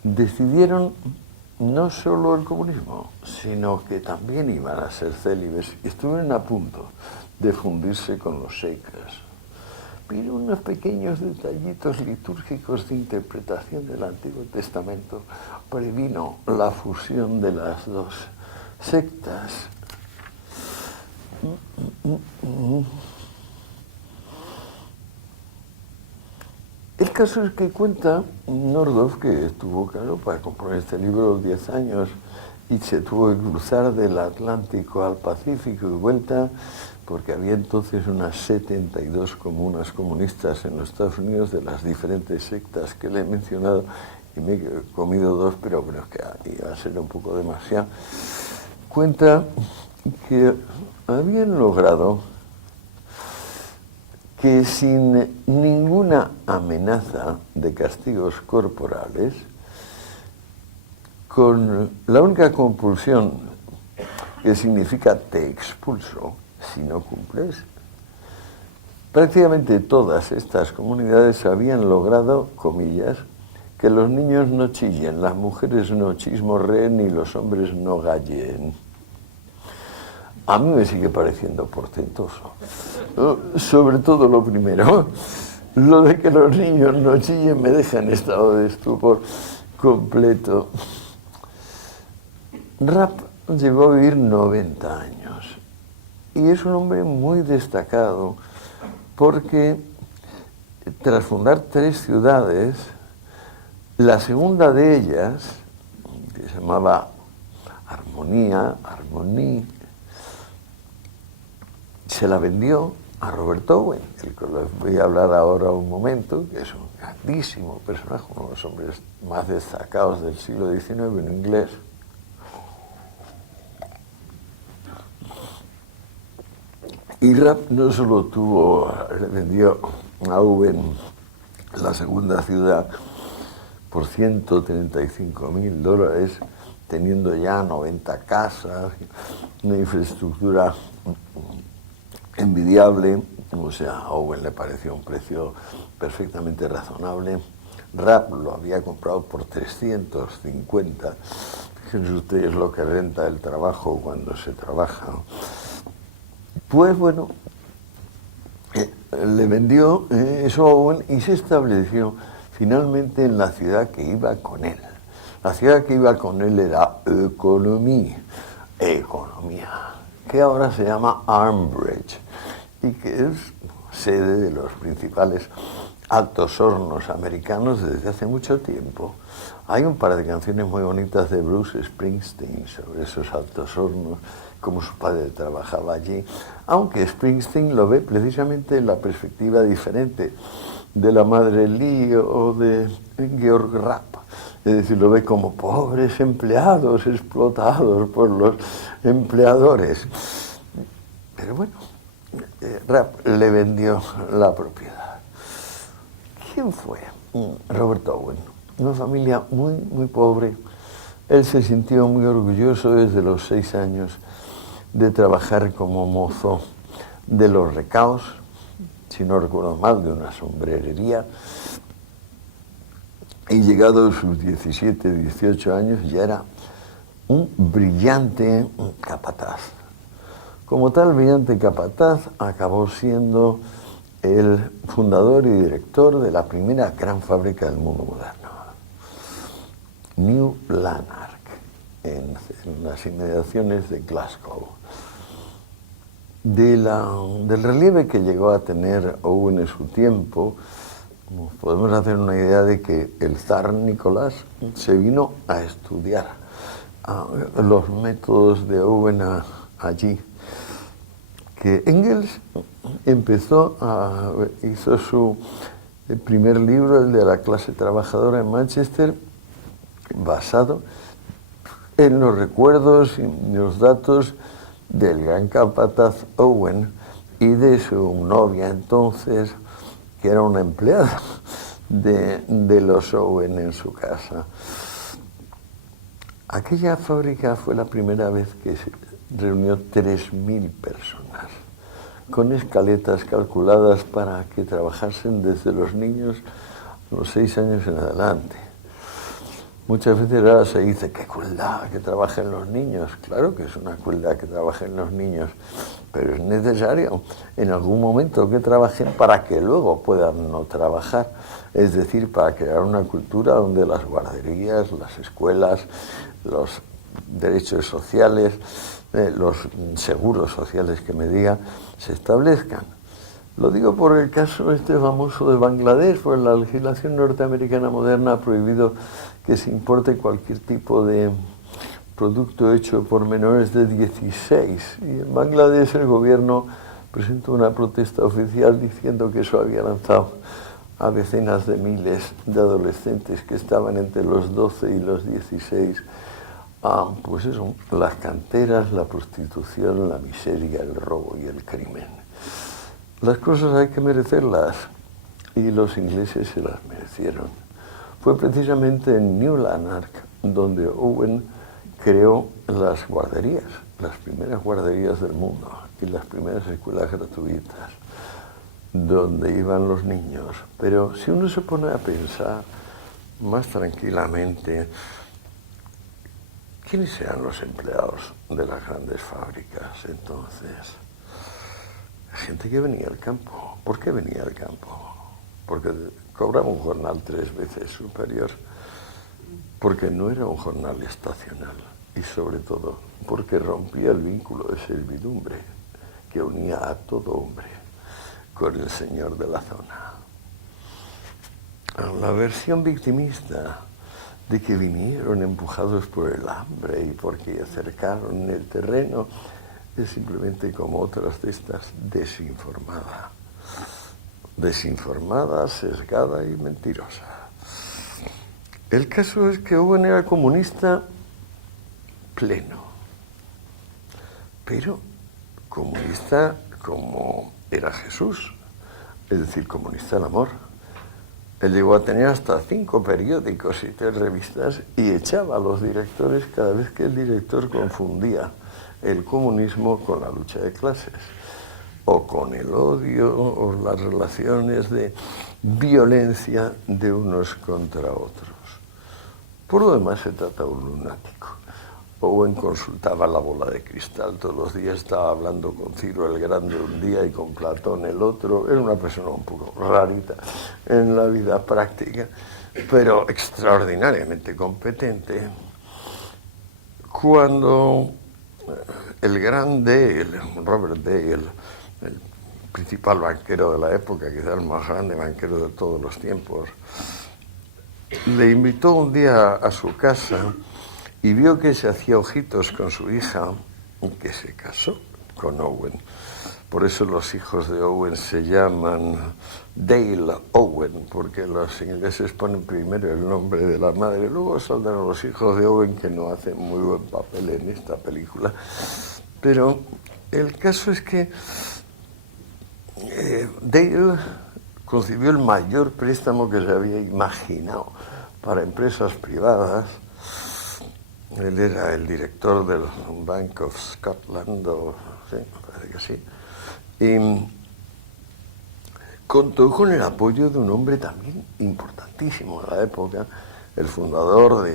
decidieron no solo el comunismo, sino que también iban a ser célibes. Estuvieron a punto de fundirse con los Shakers. Pero unos pequeños detallitos litúrgicos de interpretación del Antiguo Testamento previno la fusión de las dos sectas. El caso es que cuenta Nordoff que estuvo, claro, para componer este libro 10 años y se tuvo que cruzar del Atlántico al Pacífico y vuelta, porque había entonces unas 72 comunas comunistas en los Estados Unidos de las diferentes sectas que le he mencionado, y me he comido 2, pero creo que iba a ser un poco demasiado. Cuenta que habían logrado que sin ninguna amenaza de castigos corporales, con la única compulsión que significa te expulso si no cumples. Prácticamente todas estas comunidades habían logrado, comillas, que los niños no chillen, las mujeres no chismorreen y los hombres no galleen. A mí me sigue pareciendo portentoso. Sobre todo lo primero. Lo de que los niños no chillen me deja en estado de estupor completo. Rapp llegó a vivir 90 años y es un hombre muy destacado porque tras fundar 3 ciudades, la segunda de ellas, que se llamaba Harmonie, se la vendió a Robert Owen, del que les voy a hablar ahora un momento, que es un grandísimo personaje, uno de los hombres más destacados del siglo XIX en inglés. Y Rapp no solo le vendió a Owen la segunda ciudad por $135.000, teniendo ya 90 casas, una infraestructura envidiable, o sea, a Owen le pareció un precio perfectamente razonable. Rapp lo había comprado por 350. Fíjense ustedes lo que renta el trabajo cuando se trabaja. Pues bueno, le vendió eso a Owen y se estableció finalmente en la ciudad que iba con él. La ciudad que iba con él era Economía, que ahora se llama Armbridge y que es sede de los principales altos hornos americanos desde hace mucho tiempo. Hay un par de canciones muy bonitas de Bruce Springsteen sobre esos altos hornos, como su padre trabajaba allí, aunque Springsteen lo ve precisamente en la perspectiva diferente de la madre Lee o de Georg Rapp. Es decir, lo ve como pobres empleados explotados por los empleadores. Pero bueno, Rapp le vendió la propiedad. ¿Quién fue Robert Owen? Una familia muy, muy pobre. Él se sintió muy orgulloso desde los 6 años de trabajar como mozo de los recaos, si no recuerdo mal, de una sombrerería. Y llegado a sus 17, 18 años ya era un brillante capataz. Como tal brillante capataz acabó siendo el fundador y director de la primera gran fábrica del mundo moderno, New Lanark, en las inmediaciones de Glasgow. Del relieve que llegó a tener Owen en su tiempo, podemos hacer una idea de que el zar Nicolás se vino a estudiar los métodos de Owen allí. Que Engels hizo su primer libro, el de la clase trabajadora en Manchester, basado en los recuerdos y los datos del gran capataz Owen y de su novia entonces, que era una empleada de los Owen en su casa. Aquella fábrica fue la primera vez que se reunió 3.000 personas, con escaletas calculadas para que trabajasen desde los niños a los 6 años en adelante. Muchas veces ahora se dice, qué crueldad que trabajen los niños. Claro que es una crueldad que trabajen los niños, pero es necesario en algún momento que trabajen para que luego puedan no trabajar. Es decir, para crear una cultura donde las guarderías, las escuelas, los derechos sociales, los seguros sociales que me diga, se establezcan. Lo digo por el caso este famoso de Bangladesh, pues la legislación norteamericana moderna ha prohibido que se importe cualquier tipo de producto hecho por menores de 16. Y en Bangladesh el gobierno presentó una protesta oficial diciendo que eso había lanzado a decenas de miles de adolescentes que estaban entre los 12 y los 16 pues eso, las canteras, la prostitución, la miseria, el robo y el crimen. Las cosas hay que merecerlas y los ingleses se las merecieron. Fue precisamente en New Lanark donde Owen creó las guarderías, las primeras guarderías del mundo y las primeras escuelas gratuitas donde iban los niños. Pero si uno se pone a pensar más tranquilamente, ¿quiénes eran los empleados de las grandes fábricas entonces? Gente que venía al campo. ¿Por qué venía al campo? Porque cobraba un jornal 3 veces superior, porque no era un jornal estacional y sobre todo porque rompía el vínculo de servidumbre que unía a todo hombre con el señor de la zona. La versión victimista de que vinieron empujados por el hambre y porque acercaron el terreno es simplemente como otras de estas desinformada. Desinformada, sesgada y mentirosa. El caso es que Owen era comunista pleno, pero comunista como era Jesús, es decir, comunista del amor. Él llegó a tener hasta 5 periódicos y 3 revistas y echaba a los directores cada vez que el director confundía el comunismo con la lucha de clases, o con el odio, o las relaciones de violencia de unos contra otros. Por lo demás se trata de un lunático. Owen consultaba la bola de cristal todos los días, estaba hablando con Ciro el Grande un día y con Platón el otro. Era una persona un poco rarita en la vida práctica, pero extraordinariamente competente. Cuando el gran Dale, Robert Dale, el principal banquero de la época, quizás el más grande banquero de todos los tiempos, le invitó un día a su casa y vio que se hacía ojitos con su hija y que se casó con Owen. Por eso los hijos de Owen se llaman Dale Owen, porque los ingleses ponen primero el nombre de la madre, luego saldrán los hijos de Owen, que no hacen muy buen papel en esta película. Pero el caso es que Dale concibió el mayor préstamo que se había imaginado para empresas privadas. Él era el director del Bank of Scotland, sí, me parece que sí. Y contó con el apoyo de un hombre también importantísimo en la época, el fundador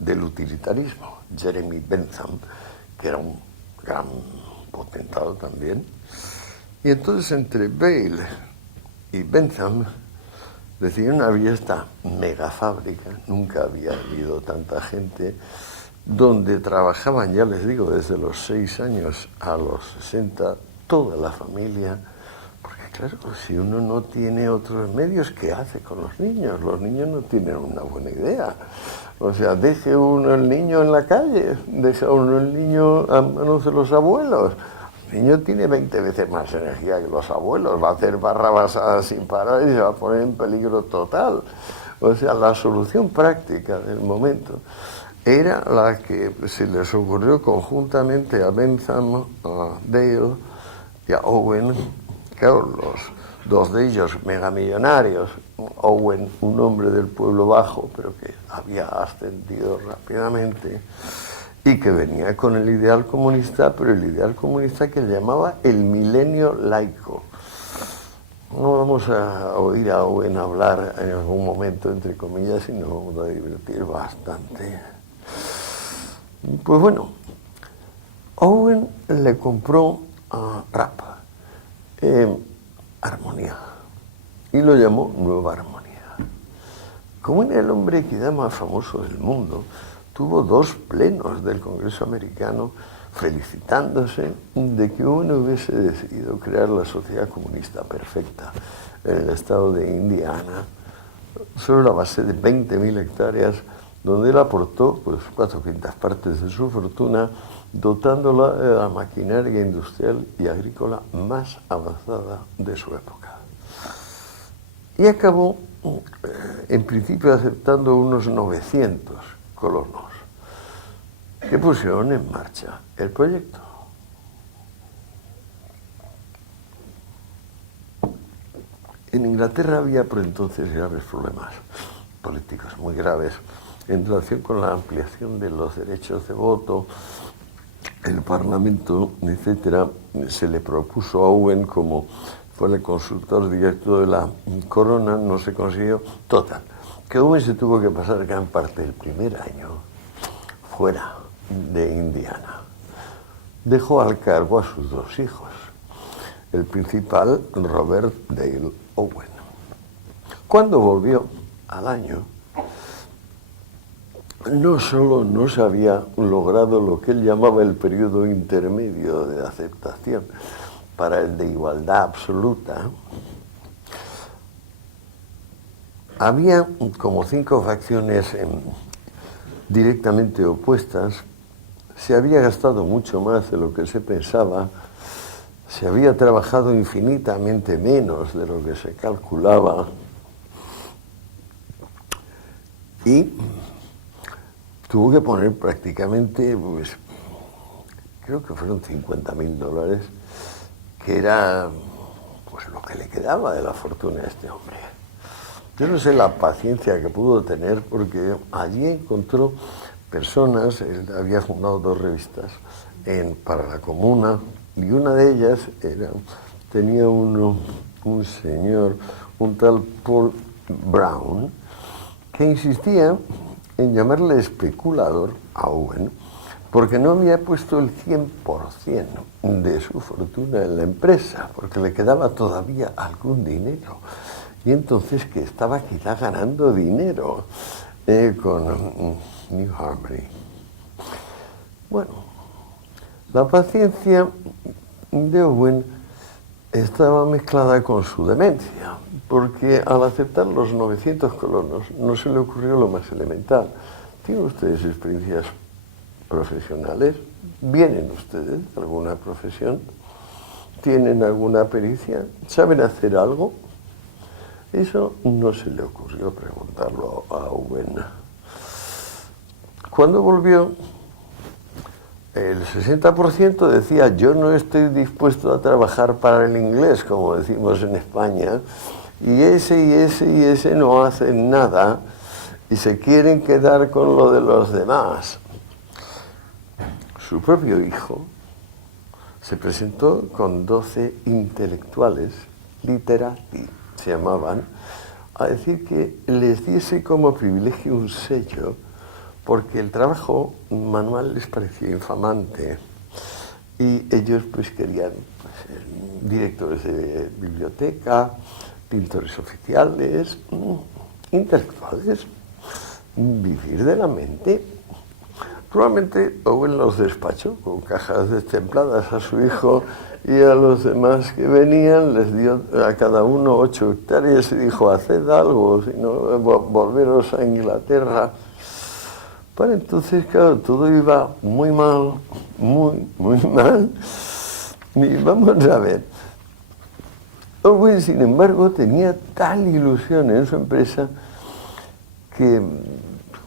del utilitarismo, Jeremy Bentham, que era un gran potentado también. Y entonces entre Bale y Bentham decidieron abrir esta megafábrica, nunca había habido tanta gente, donde trabajaban, ya les digo, desde los 6 años a los 60, toda la familia, porque claro, si uno no tiene otros medios, ¿qué hace con los niños? Los niños no tienen una buena idea. O sea, deje uno el niño en la calle, deja uno el niño a manos de los abuelos. El niño tiene 20 veces más energía que los abuelos, va a hacer barra basada sin parar y se va a poner en peligro total. O sea, la solución práctica del momento era la que se les ocurrió conjuntamente a Bentham, a Dale y a Owen, claro, los 2 de ellos megamillonarios. Owen, un hombre del pueblo bajo, pero que había ascendido rápidamente, y que venía con el ideal comunista, pero el ideal comunista que llamaba el milenio laico. No vamos a oír a Owen hablar en algún momento, entre comillas, y nos vamos a divertir bastante. Pues bueno, Owen le compró a Rap Armonía y lo llamó Nueva Armonía. Como era el hombre quizá más famoso del mundo, tuvo 2 plenos del Congreso americano felicitándose de que uno hubiese decidido crear la sociedad comunista perfecta en el estado de Indiana, sobre la base de 20.000 hectáreas, donde él aportó pues 4/5 partes de su fortuna, dotándola de la maquinaria industrial y agrícola más avanzada de su época. Y acabó, en principio, aceptando unos 900 colonos que pusieron en marcha el proyecto. En Inglaterra había por entonces graves problemas políticos muy graves en relación con la ampliación de los derechos de voto, el Parlamento, etcétera, se le propuso a Owen como fue el consultor directo de la corona, no se consiguió. Total, que Owen se tuvo que pasar gran parte del primer año fuera de Indiana. Dejó al cargo a sus dos hijos, el principal, Robert Dale Owen. Cuando volvió al año, no solo no se había logrado lo que él llamaba el periodo intermedio de aceptación para el de igualdad absoluta, había como 5 facciones directamente opuestas, se había gastado mucho más de lo que se pensaba, se había trabajado infinitamente menos de lo que se calculaba y tuvo que poner prácticamente, pues, creo que fueron $50.000, que era pues lo que le quedaba de la fortuna a este hombre. Yo no sé la paciencia que pudo tener, porque allí encontró personas, él había fundado 2 revistas para la comuna, y una de ellas tenía un señor, un tal Paul Brown, que insistía en llamarle especulador a Owen, porque no había puesto el 100% de su fortuna en la empresa, porque le quedaba todavía algún dinero. Y entonces que estaba quizá ganando dinero con New Harmony. Bueno, la paciencia de Owen estaba mezclada con su demencia, porque al aceptar los 900 colonos no se le ocurrió lo más elemental. ¿Tienen ustedes experiencias profesionales? ¿Vienen ustedes de alguna profesión? ¿Tienen alguna pericia? ¿Saben hacer algo? Eso no se le ocurrió preguntarlo a Owen. Cuando volvió, el 60% decía: yo no estoy dispuesto a trabajar para el inglés, como decimos en España, y ese no hacen nada y se quieren quedar con lo de los demás. Su propio hijo se presentó con 12 intelectuales, literati se llamaban, a decir que les diese como privilegio un sello, porque el trabajo manual les parecía infamante y ellos pues querían directores de biblioteca, pintores oficiales, intelectuales, vivir de la mente. Probablemente Owen los despachó con cajas destempladas a su hijo y a los demás que venían, les dio a cada uno 8 hectáreas y dijo: haced algo, si no, volveros a Inglaterra. Para entonces, claro, todo iba muy mal, muy mal. Y vamos a ver, Owen, sin embargo, tenía tal ilusión en su empresa que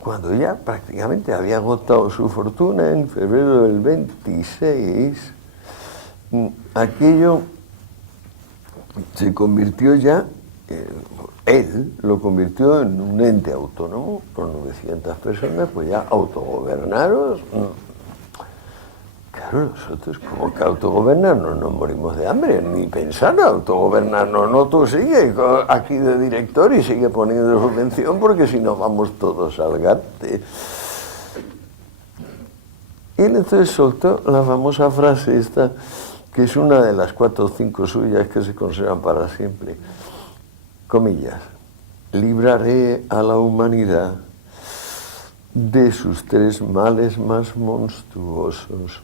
cuando ya prácticamente había agotado su fortuna en febrero del 26, aquello se convirtió ya, él lo convirtió en un ente autónomo con 900 personas, pues ya autogobernaros. Claro, nosotros como que autogobernarnos no morimos de hambre, ni pensar en autogobernarnos. No, tú sigue aquí de director y sigue poniendo subvención, porque si no vamos todos al garte. Y él entonces soltó la famosa frase esta, que es una de las 4 o 5 suyas que se conservan para siempre. Comillas: libraré a la humanidad de sus 3 males más monstruosos: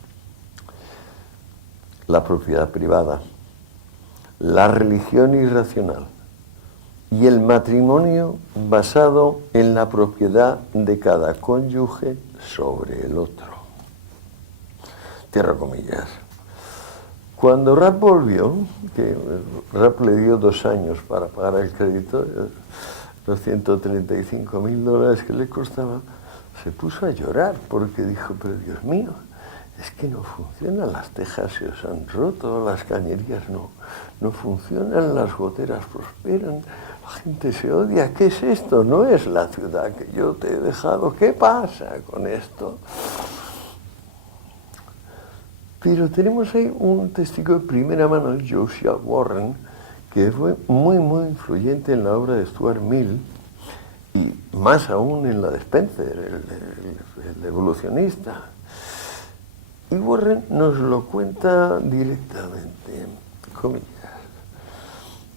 la propiedad privada, la religión irracional y el matrimonio basado en la propiedad de cada cónyuge sobre el otro. Cierro comillas. Cuando Rapp volvió, que Rapp le dio 2 años para pagar el crédito, los $135.000 que le costaba, se puso a llorar porque dijo: pero Dios mío, es que no funcionan, las tejas se os han roto, las cañerías no funcionan, las goteras prosperan, La gente se odia. ¿Qué es esto? No es la ciudad que yo te he dejado. ¿Qué pasa con esto? Pero tenemos ahí un testigo de primera mano, Josiah Warren, que fue muy, muy influyente en la obra de Stuart Mill y más aún en la de Spencer, el evolucionista. Y Warren nos lo cuenta directamente, comillas.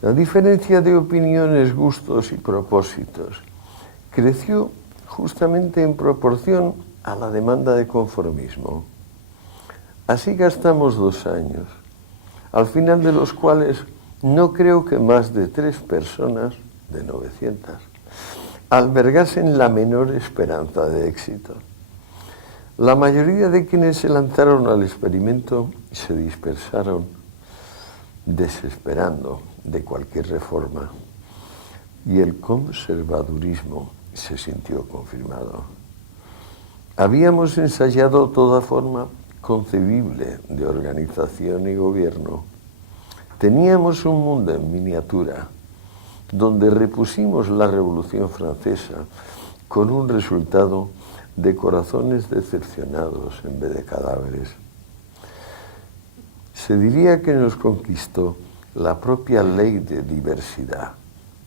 La diferencia de opiniones, gustos y propósitos creció justamente en proporción a la demanda de conformismo. Así gastamos 2 años, al final de los cuales no creo que más de 3 personas, de 900, albergasen la menor esperanza de éxito. La mayoría de quienes se lanzaron al experimento se dispersaron, desesperando de cualquier reforma, y el conservadurismo se sintió confirmado. Habíamos ensayado toda forma concebible de organización y gobierno. Teníamos un mundo en miniatura, donde repusimos la Revolución Francesa con un resultado de corazones decepcionados en vez de cadáveres. Se diría que nos conquistó la propia ley de diversidad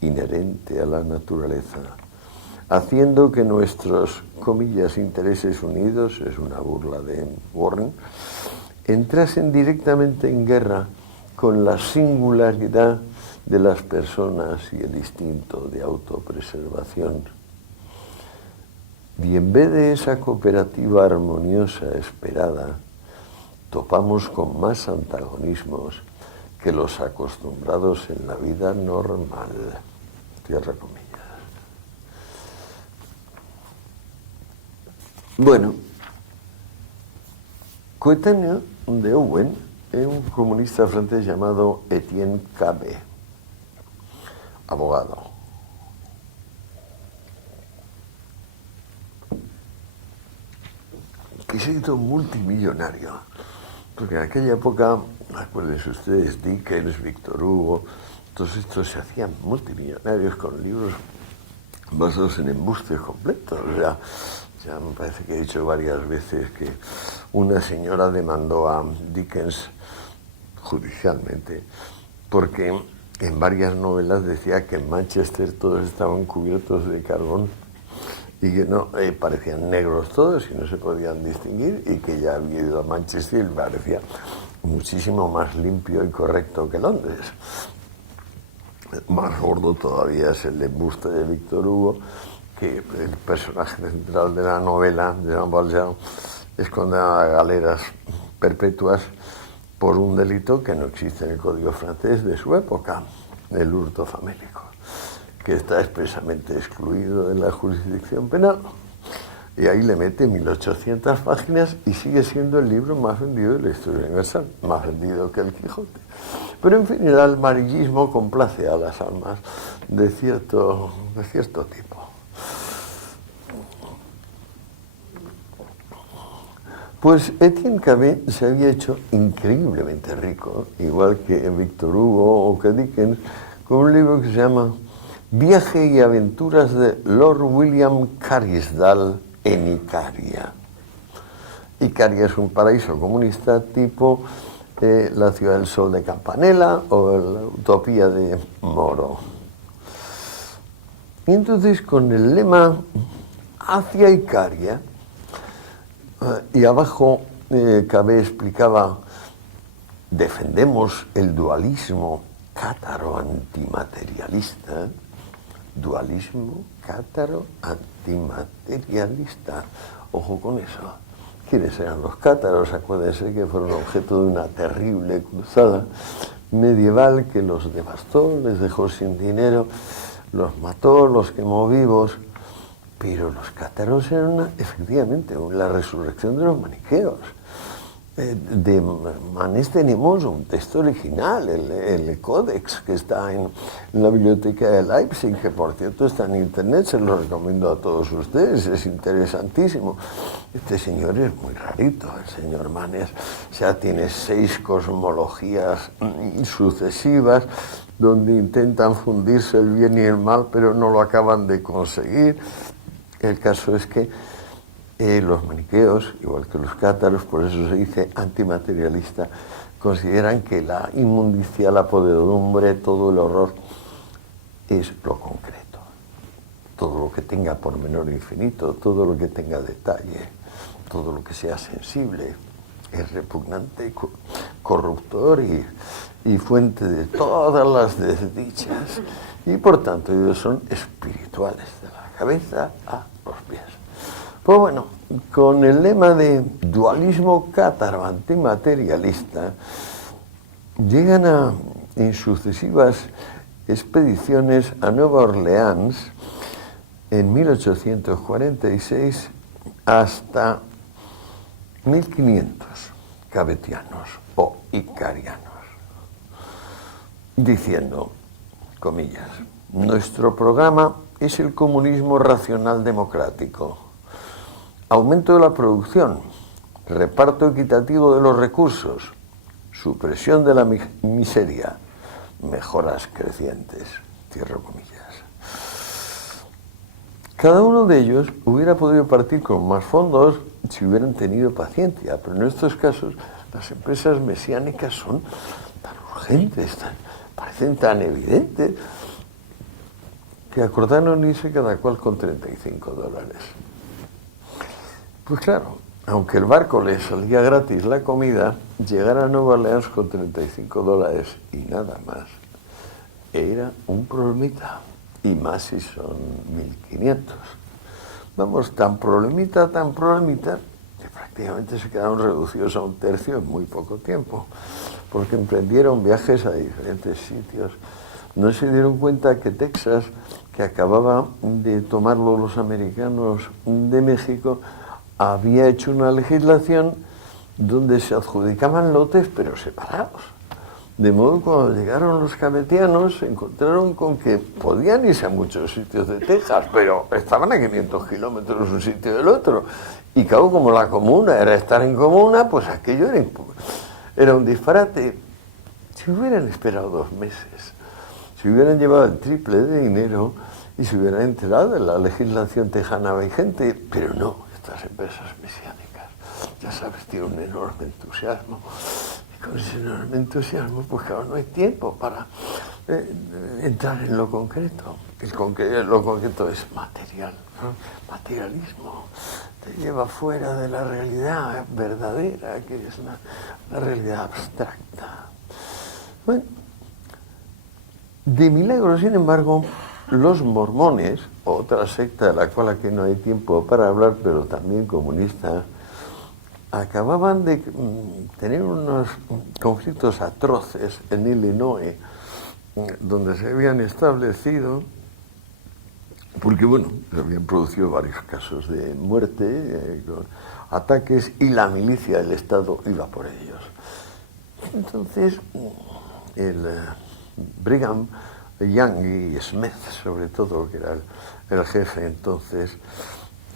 inherente a la naturaleza, haciendo que nuestros, comillas, intereses unidos, es una burla de Warren, entrasen directamente en guerra con la singularidad de las personas y el instinto de autopreservación. Y en vez de esa cooperativa armoniosa esperada, topamos con más antagonismos que los acostumbrados en la vida normal. Cierra comillas. Bueno, coetáneo de Owen es un comunista francés llamado Etienne Cabet, abogado. Que se hizo multimillonario, porque en aquella época, acuérdense ustedes, Dickens, Victor Hugo, todos estos se hacían multimillonarios con libros basados en embustes completos. O sea, ya me parece que he dicho varias veces que una señora demandó a Dickens judicialmente porque en varias novelas decía que en Manchester todos estaban cubiertos de carbón y que no parecían negros todos y no se podían distinguir, y que ya había ido a Manchester y parecía muchísimo más limpio y correcto que Londres. Más gordo todavía es el embuste de Victor Hugo, que el personaje central de la novela de Jean Valjean es condenado a galeras perpetuas por un delito que no existe en el Código francés de su época, el hurto famélico, que está expresamente excluido de la jurisdicción penal. Y ahí le mete 1800 páginas y sigue siendo el libro más vendido de la historia universal, más vendido que el Quijote. Pero en fin, el amarillismo complace a las almas de cierto tipo. Pues Etienne Cabet se había hecho increíblemente rico, igual que Victor Hugo o que Dickens, con un libro que se llama Viaje y aventuras de Lord William Carysdale en Icaria. Icaria es un paraíso comunista tipo la Ciudad del Sol de Campanella o la Utopía de Moro. Y entonces con el lema hacia Icaria, y abajo Cabet explicaba, defendemos el dualismo cátaro antimaterialista. Dualismo cátaro antimaterialista. Ojo con eso. ¿Quiénes eran los cátaros? Acuérdense que fueron objeto de una terrible cruzada medieval que los devastó, les dejó sin dinero, los mató, los quemó vivos. Pero los cátaros eran efectivamente la resurrección de los maniqueos. De Manés tenemos un texto original, el Codex, que está en la biblioteca de Leipzig, que por cierto está en internet, se lo recomiendo a todos ustedes, es interesantísimo. este señor es muy rarito, el señor Manes ya tiene 6 cosmologías sucesivas donde intentan fundirse el bien y el mal, pero no lo acaban de conseguir. El caso es que los maniqueos, igual que los cátaros, por eso se dice antimaterialista, consideran que la inmundicia, la podredumbre, todo el horror es lo concreto. Todo lo que tenga pormenor infinito, todo lo que tenga detalle, todo lo que sea sensible, es repugnante, corruptor y fuente de todas las desdichas. Y por tanto ellos son espirituales, de la cabeza a los pies. Pues bueno, con el lema de dualismo cátaro antimaterialista, llegan en sucesivas expediciones a Nueva Orleans en 1846 hasta 1500 cabetianos o icarianos, diciendo, comillas, nuestro programa es el comunismo racional democrático, aumento de la producción, reparto equitativo de los recursos, supresión de la miseria, mejoras crecientes, cierro comillas. Cada uno de ellos hubiera podido partir con más fondos si hubieran tenido paciencia, pero en estos casos las empresas mesiánicas son tan urgentes, parecen tan evidentes, que acordaron irse cada cual con $35. Pues claro, aunque el barco les salía gratis la comida, llegar a Nueva Orleans con $35 y nada más era un problemita, y más si son 1500. Vamos, tan problemita, que prácticamente se quedaron reducidos a un tercio en muy poco tiempo, porque emprendieron viajes a diferentes sitios. No se dieron cuenta que Texas, que acababa de tomarlo los americanos de México, había hecho una legislación donde se adjudicaban lotes pero separados. De modo que cuando llegaron los cabetianos se encontraron con que podían irse a muchos sitios de Texas, pero estaban a 500 kilómetros un sitio del otro. Y claro, como la comuna era estar en comuna, pues aquello era un disparate. Si hubieran esperado 2 meses, si hubieran llevado el triple de dinero y se hubieran enterado de la legislación tejana vigente, pero no, estas empresas mesiánicas, ya sabes, tienen un enorme entusiasmo. Con ese enorme entusiasmo, pues claro, no hay tiempo para entrar en lo concreto. Lo concreto es material, ¿no? Materialismo. Te lleva fuera de la realidad verdadera, que es la realidad abstracta. Bueno, de milagro, sin embargo, los mormones, otra secta de la cual aquí no hay tiempo para hablar, pero también comunista, acababan de tener unos conflictos atroces en Illinois, donde se habían establecido, porque bueno, se habían producido varios casos de muerte, con ataques, y la milicia del Estado iba por ellos. Entonces, el Brigham Young y Smith, sobre todo, que era el jefe entonces,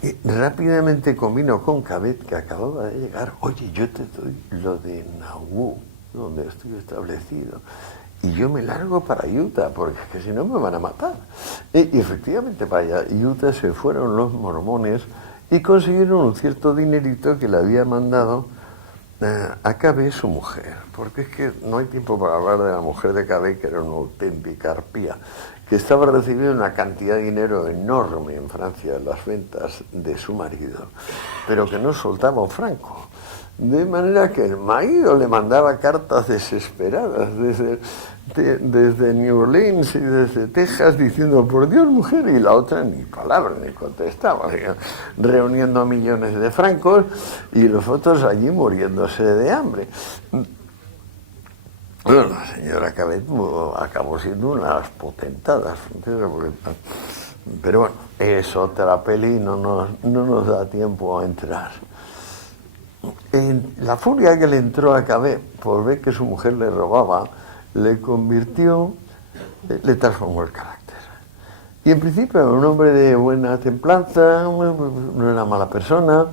y rápidamente combinó con Cabet, que acababa de llegar. Oye, yo te doy lo de Nauvoo, donde estoy establecido, y yo me largo para Utah, porque es que si no me van a matar. Y efectivamente para Utah se fueron los mormones y consiguieron un cierto dinerito que le había mandado a Cabet su mujer, porque es que no hay tiempo para hablar de la mujer de Cabet, que era una auténtica arpía, que estaba recibiendo una cantidad de dinero enorme en Francia en las ventas de su marido, pero que no soltaba un franco. De manera que el marido le mandaba cartas desesperadas desde New Orleans y desde Texas diciendo, por Dios, mujer, y la otra ni palabra, ni contestaba, reuniendo millones de francos y los otros allí muriéndose de hambre. Bueno, la señora Cabet acabó siendo una de las potentadas, pero bueno, es otra peli, no nos da tiempo a entrar. En la furia que le entró a Cabet por ver que su mujer le robaba, le transformó el carácter. Y en principio era un hombre de buena templanza, no era mala persona,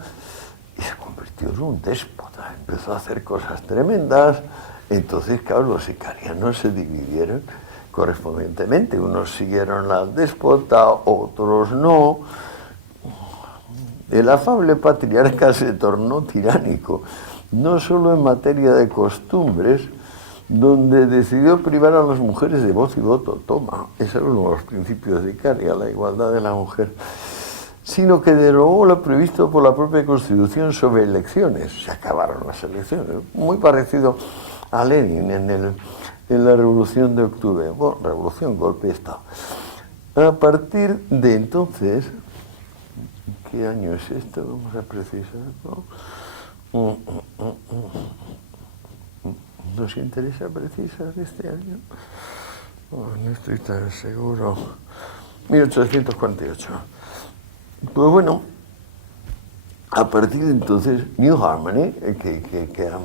tío es un déspota, empezó a hacer cosas tremendas. Entonces, claro, los sicarianos se dividieron correspondientemente. Unos siguieron al déspota, otros no. El afable patriarca se tornó tiránico, no solo en materia de costumbres, donde decidió privar a las mujeres de voz y voto. Toma, ese era uno de los principios de Icaria, la igualdad de la mujer, sino que derogó lo previsto por la propia Constitución sobre elecciones. Se acabaron las elecciones, muy parecido a Lenin en la Revolución de Octubre. Bueno, revolución, golpe de Estado. A partir de entonces, ¿qué año es esto? Vamos a precisar, ¿no? ¿Nos interesa precisar este año? Oh, no estoy tan seguro. 1848. Pues bueno, a partir de entonces, New Harmony, que era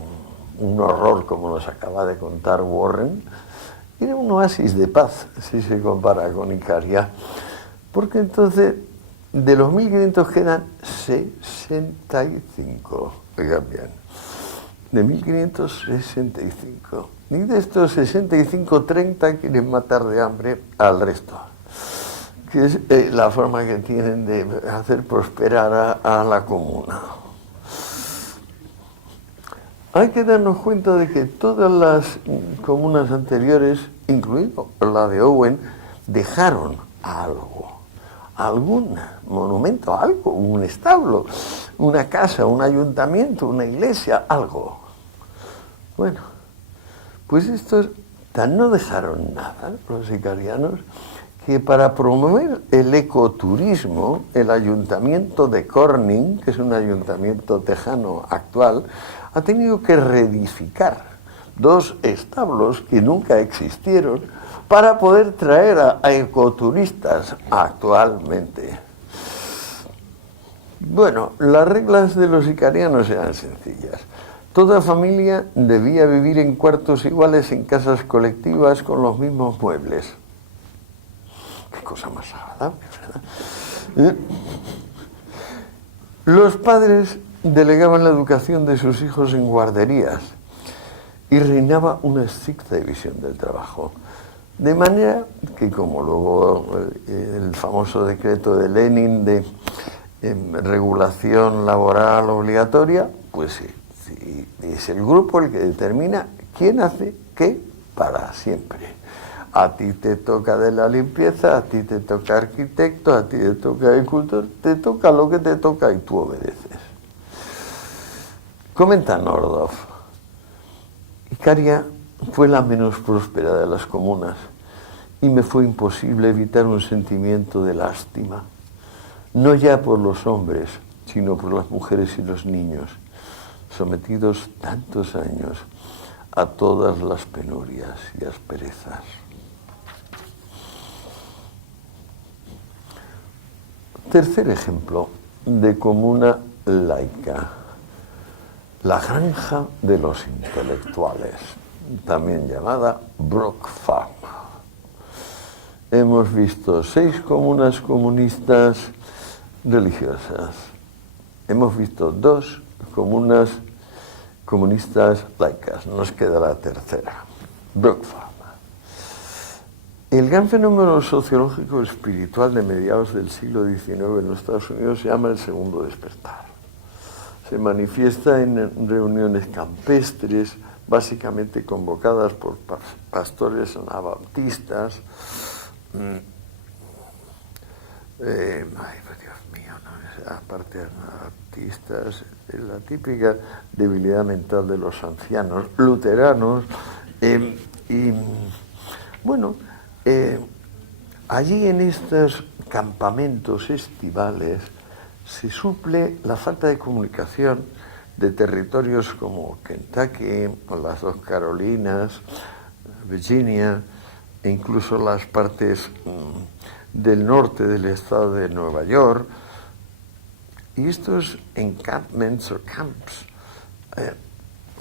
un horror como nos acaba de contar Warren, era un oasis de paz si se compara con Icaria, porque entonces de los 1500 quedan 65, oigan bien, de 1565, y de estos 65, 30 quieren matar de hambre al resto, que es la forma que tienen de hacer prosperar a la comuna. Hay que darnos cuenta de que todas las comunas anteriores, incluido la de Owen, dejaron algo, algún monumento, algo, un establo, una casa, un ayuntamiento, una iglesia, algo. Bueno, pues estos no dejaron nada, los sicarianos, que para promover el ecoturismo, el ayuntamiento de Corning, que es un ayuntamiento tejano actual, ha tenido que reedificar 2 establos que nunca existieron para poder traer a ecoturistas actualmente. Bueno, las reglas de los sicarianos eran sencillas. Toda familia debía vivir en cuartos iguales en casas colectivas con los mismos muebles. Qué cosa más agradable, ¿verdad? Los padres delegaban la educación de sus hijos en guarderías y reinaba una estricta división del trabajo. De manera que, como luego el famoso decreto de Lenin de regulación laboral obligatoria, pues sí, es el grupo el que determina quién hace qué para siempre. A ti te toca de la limpieza, a ti te toca arquitecto, a ti te toca agricultor, te toca lo que te toca y tú obedeces. Comenta Nordhoff, Icaria fue la menos próspera de las comunas y me fue imposible evitar un sentimiento de lástima, no ya por los hombres, sino por las mujeres y los niños, sometidos tantos años a todas las penurias y asperezas. Tercer ejemplo de comuna laica, la granja de los intelectuales, también llamada Brook Farm. Hemos visto 6 comunas comunistas religiosas. Hemos visto 2 comunas comunistas laicas. Nos queda la tercera, Brook Farm. El gran fenómeno sociológico espiritual de mediados del siglo XIX en los Estados Unidos se llama el segundo despertar. Se manifiesta en reuniones campestres, básicamente convocadas por pastores anabaptistas. Dios mío, no, aparte de anabaptistas, la típica debilidad mental de los ancianos, luteranos, bueno, allí en estos campamentos estivales se suple la falta de comunicación de territorios como Kentucky, o las 2 Carolinas, Virginia, e incluso las partes del norte del estado de Nueva York. Y estos encampments o camps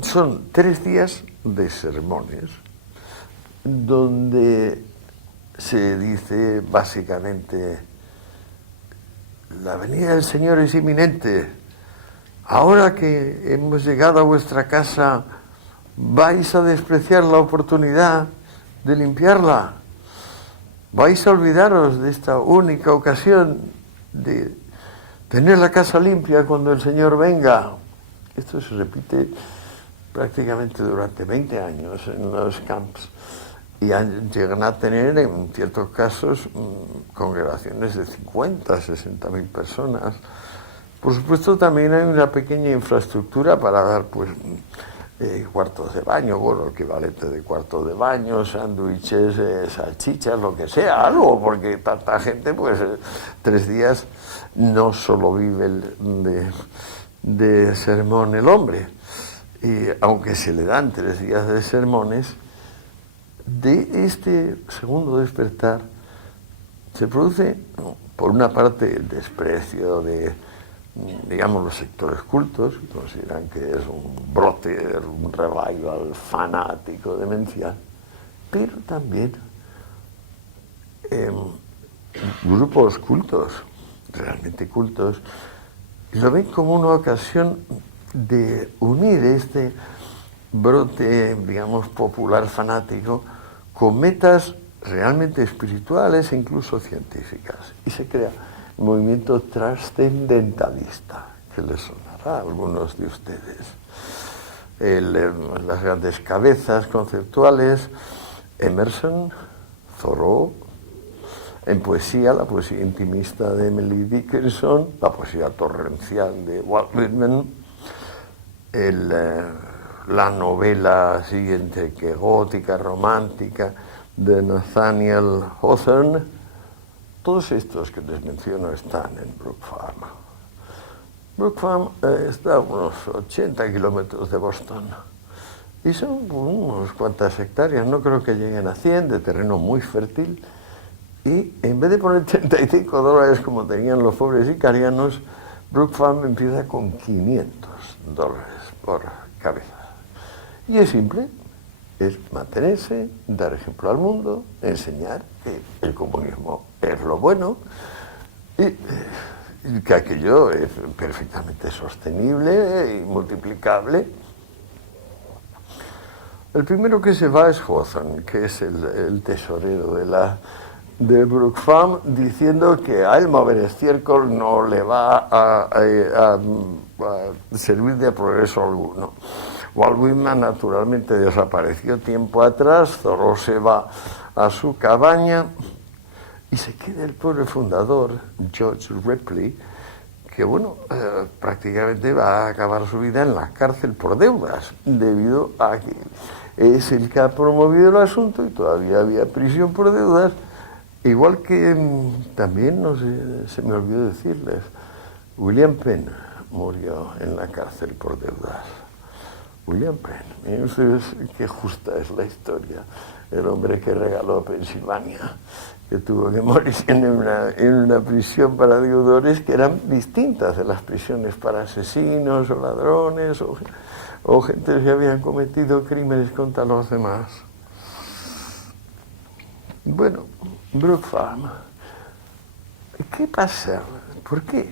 son 3 días de sermones donde se dice básicamente: la venida del Señor es inminente, ahora que hemos llegado a vuestra casa, vais a despreciar la oportunidad de limpiarla. Vais a olvidaros de esta única ocasión de tener la casa limpia cuando el Señor venga. Esto se repite prácticamente durante 20 años en los camps y llegan a tener en ciertos casos congregaciones de 50, 60 mil personas. Por supuesto también hay una pequeña infraestructura para dar pues cuartos de baño, bueno, el equivalente de cuartos de baño, sándwiches, salchichas, lo que sea, algo, porque tanta gente, pues 3 días no solo vive de sermón el hombre, y aunque se le dan 3 días de sermones, de este segundo despertar se produce, por una parte, el desprecio de, digamos, los sectores cultos, que consideran que es un brote, un revival fanático, demencial, pero también grupos cultos, realmente cultos, lo ven como una ocasión de unir este brote, digamos, popular fanático con metas realmente espirituales e incluso científicas. Y se crea un movimiento trascendentalista, que les sonará a algunos de ustedes. Las grandes cabezas conceptuales, Emerson, Thoreau, en poesía, la poesía intimista de Emily Dickinson, la poesía torrencial de Walt Whitman, la novela siguiente, que gótica, romántica, de Nathaniel Hawthorne. Todos estos que les menciono están en Brook Farm. Brook Farm está a unos 80 kilómetros de Boston y son unas cuantas hectáreas, no creo que lleguen a 100, de terreno muy fértil, y en vez de poner $35 como tenían los pobres sicarianos, Brook Farm empieza con $500 por cabeza. Y es simple, es mantenerse, dar ejemplo al mundo, enseñar que el comunismo es lo bueno y que aquello es perfectamente sostenible y multiplicable. El primero que se va es Hawthorne, que es el tesorero de Brook Farm, diciendo que a él mover estiércol no le va a servir de progreso alguno. Walt Whitman naturalmente desapareció tiempo atrás, Thoreau se va a su cabaña y se queda el pobre fundador, George Ripley, que bueno, prácticamente va a acabar su vida en la cárcel por deudas, debido a que es el que ha promovido el asunto y todavía había prisión por deudas, igual que también, no sé, se me olvidó decirles, William Penn murió en la cárcel por deudas. William Penn, miren ustedes qué justa es la historia. El hombre que regaló Pensilvania, que tuvo que morir en una prisión para deudores que eran distintas de las prisiones para asesinos o ladrones o gente que habían cometido crímenes contra los demás. Bueno, Brook Farm, ¿qué pasa? ¿Por qué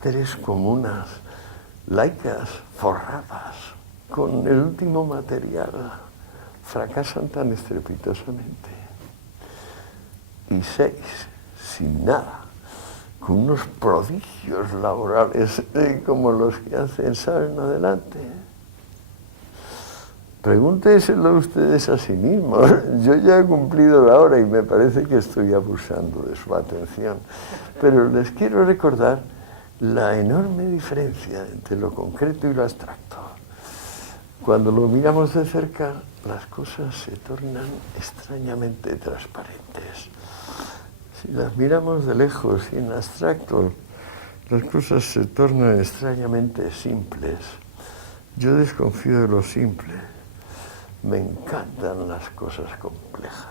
3 comunas laicas forradas con el último material fracasan tan estrepitosamente? Y 6 sin nada, con unos prodigios laborales como los que hacen, ¿saben? Adelante. Pregúntenselo ustedes a sí mismos. Yo ya he cumplido la hora y me parece que estoy abusando de su atención. Pero les quiero recordar la enorme diferencia entre lo concreto y lo abstracto. Cuando lo miramos de cerca, las cosas se tornan extrañamente transparentes. Si las miramos de lejos y en abstracto, las cosas se tornan extrañamente simples. Yo desconfío de lo simple. Me encantan las cosas complejas.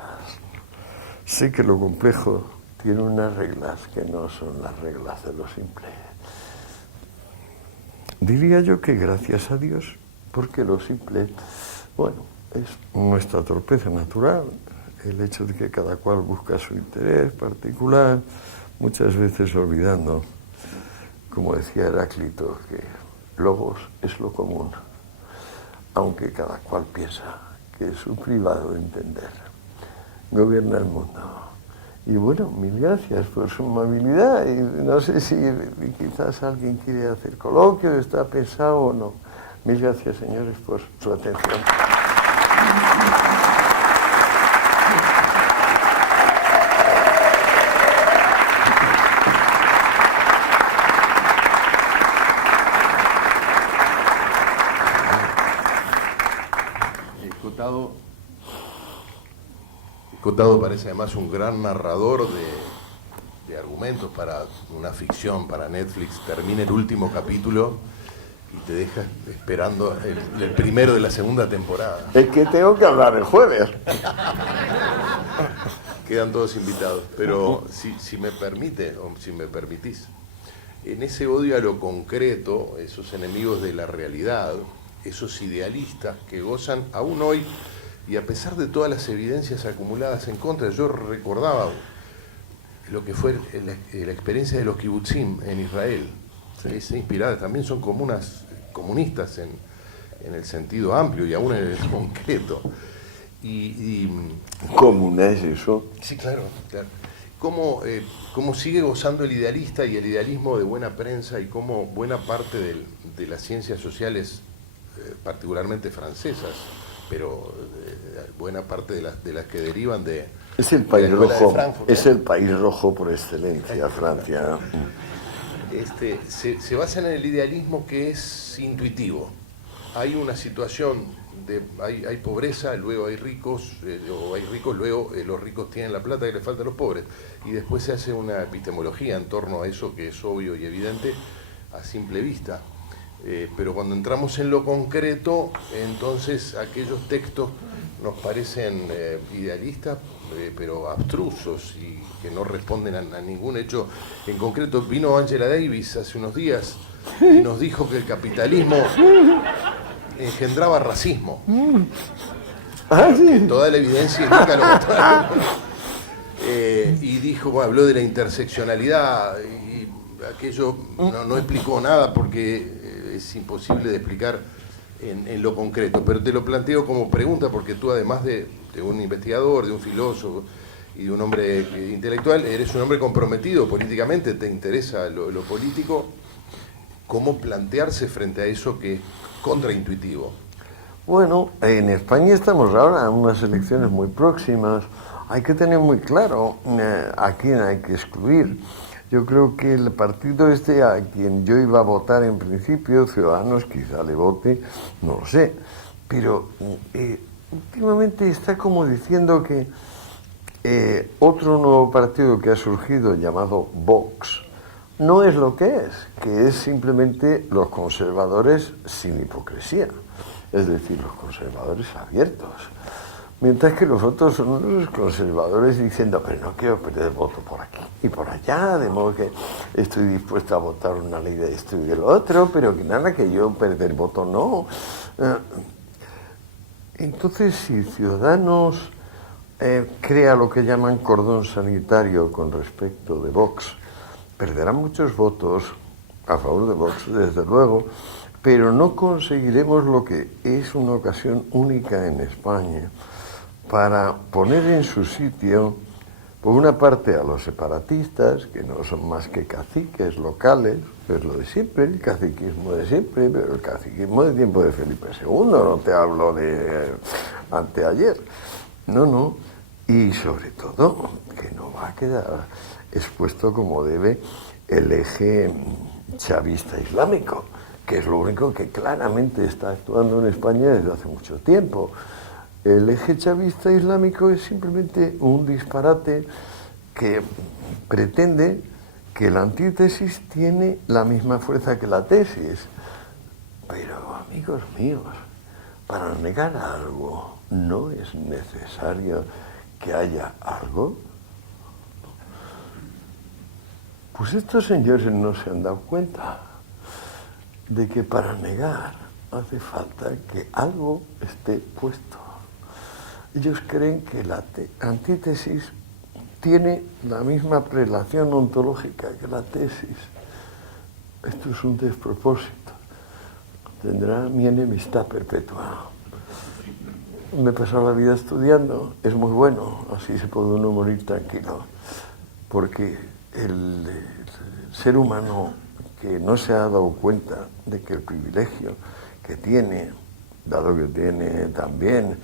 Sé que lo complejo tiene unas reglas que no son las reglas de lo simple. Diría yo que gracias a Dios, porque lo simple, bueno, es nuestra torpeza natural, el hecho de que cada cual busca su interés particular, muchas veces olvidando, como decía Heráclito, que logos es lo común, aunque cada cual piensa que su privado entender gobierna el mundo. Y bueno, mil gracias por su amabilidad. Y no sé si quizás alguien quiere hacer coloquio, está pensado o no. Mil gracias, señores, por su atención. Escotado parece además un gran narrador de argumentos para una ficción, para Netflix. Termina el último capítulo y te deja esperando el primero de la segunda temporada. Es que tengo que hablar el jueves. Quedan todos invitados, pero si me permite, o si me permitís, en ese odio a lo concreto, esos enemigos de la realidad, esos idealistas que gozan aún hoy, y a pesar de todas las evidencias acumuladas en contra, yo recordaba lo que fue la experiencia de los kibutzim en Israel. Es inspirada, también son comunistas en el sentido amplio y aún en el concreto. ¿Comuna es eso? Sí, claro. Cómo sigue gozando el idealista y el idealismo de buena prensa, y cómo buena parte de las ciencias sociales, particularmente francesas, pero buena parte de las que derivan de... Es el país rojo, Frankfurt, es el país rojo por excelencia, Francia. Se basan en el idealismo que es intuitivo. Hay una situación hay pobreza, luego hay ricos, o hay ricos, luego los ricos tienen la plata que le falta a los pobres, y después se hace una epistemología en torno a eso que es obvio y evidente a simple vista. Pero cuando entramos en lo concreto, entonces aquellos textos nos parecen idealistas, pero abstrusos y que no responden a ningún hecho en concreto. Vino Angela Davis hace unos días y nos dijo que el capitalismo engendraba racismo. Que toda la evidencia indica lo contrario. Y dijo, bueno, habló de la interseccionalidad, y aquello no explicó nada porque es imposible de explicar en lo concreto, pero te lo planteo como pregunta porque tú, además de un investigador, de un filósofo y de un hombre intelectual, eres un hombre comprometido políticamente, te interesa lo político. ¿Cómo plantearse frente a eso que es contraintuitivo? Bueno, en España estamos ahora en unas elecciones muy próximas. Hay que tener muy claro a quién hay que excluir. Yo creo que el partido a quien yo iba a votar en principio, Ciudadanos, quizá le vote, no lo sé, pero últimamente está como diciendo que otro nuevo partido que ha surgido, llamado Vox, no es lo que es simplemente los conservadores sin hipocresía, es decir, los conservadores abiertos. Mientras que los otros son los conservadores diciendo, pero no quiero perder el voto por aquí y por allá, de modo que estoy dispuesto a votar una ley de esto y del otro, pero que nada, que yo perder voto no. Entonces, si Ciudadanos crea lo que llaman cordón sanitario con respecto de Vox, perderá muchos votos a favor de Vox, desde luego, pero no conseguiremos lo que es una ocasión única en España para poner en su sitio, por una parte, a los separatistas, que no son más que caciques locales, es lo de siempre, el caciquismo de siempre, pero el caciquismo de tiempo de Felipe II, no te hablo de anteayer. No, y sobre todo, que no va a quedar expuesto como debe el eje chavista islámico, que es lo único que claramente está actuando en España desde hace mucho tiempo. El eje chavista islámico es simplemente un disparate que pretende que la antítesis tiene la misma fuerza que la tesis. Pero, amigos míos, para negar algo no es necesario que haya algo. Pues estos señores no se han dado cuenta de que para negar hace falta que algo esté puesto. Ellos creen que la antítesis tiene la misma prelación ontológica que la tesis. Esto es un despropósito. tendrá mi enemistad perpetua. Me he pasado la vida estudiando, es muy bueno, así se puede uno morir tranquilo, porque el ser humano que no se ha dado cuenta de que el privilegio que tiene, dado que tiene también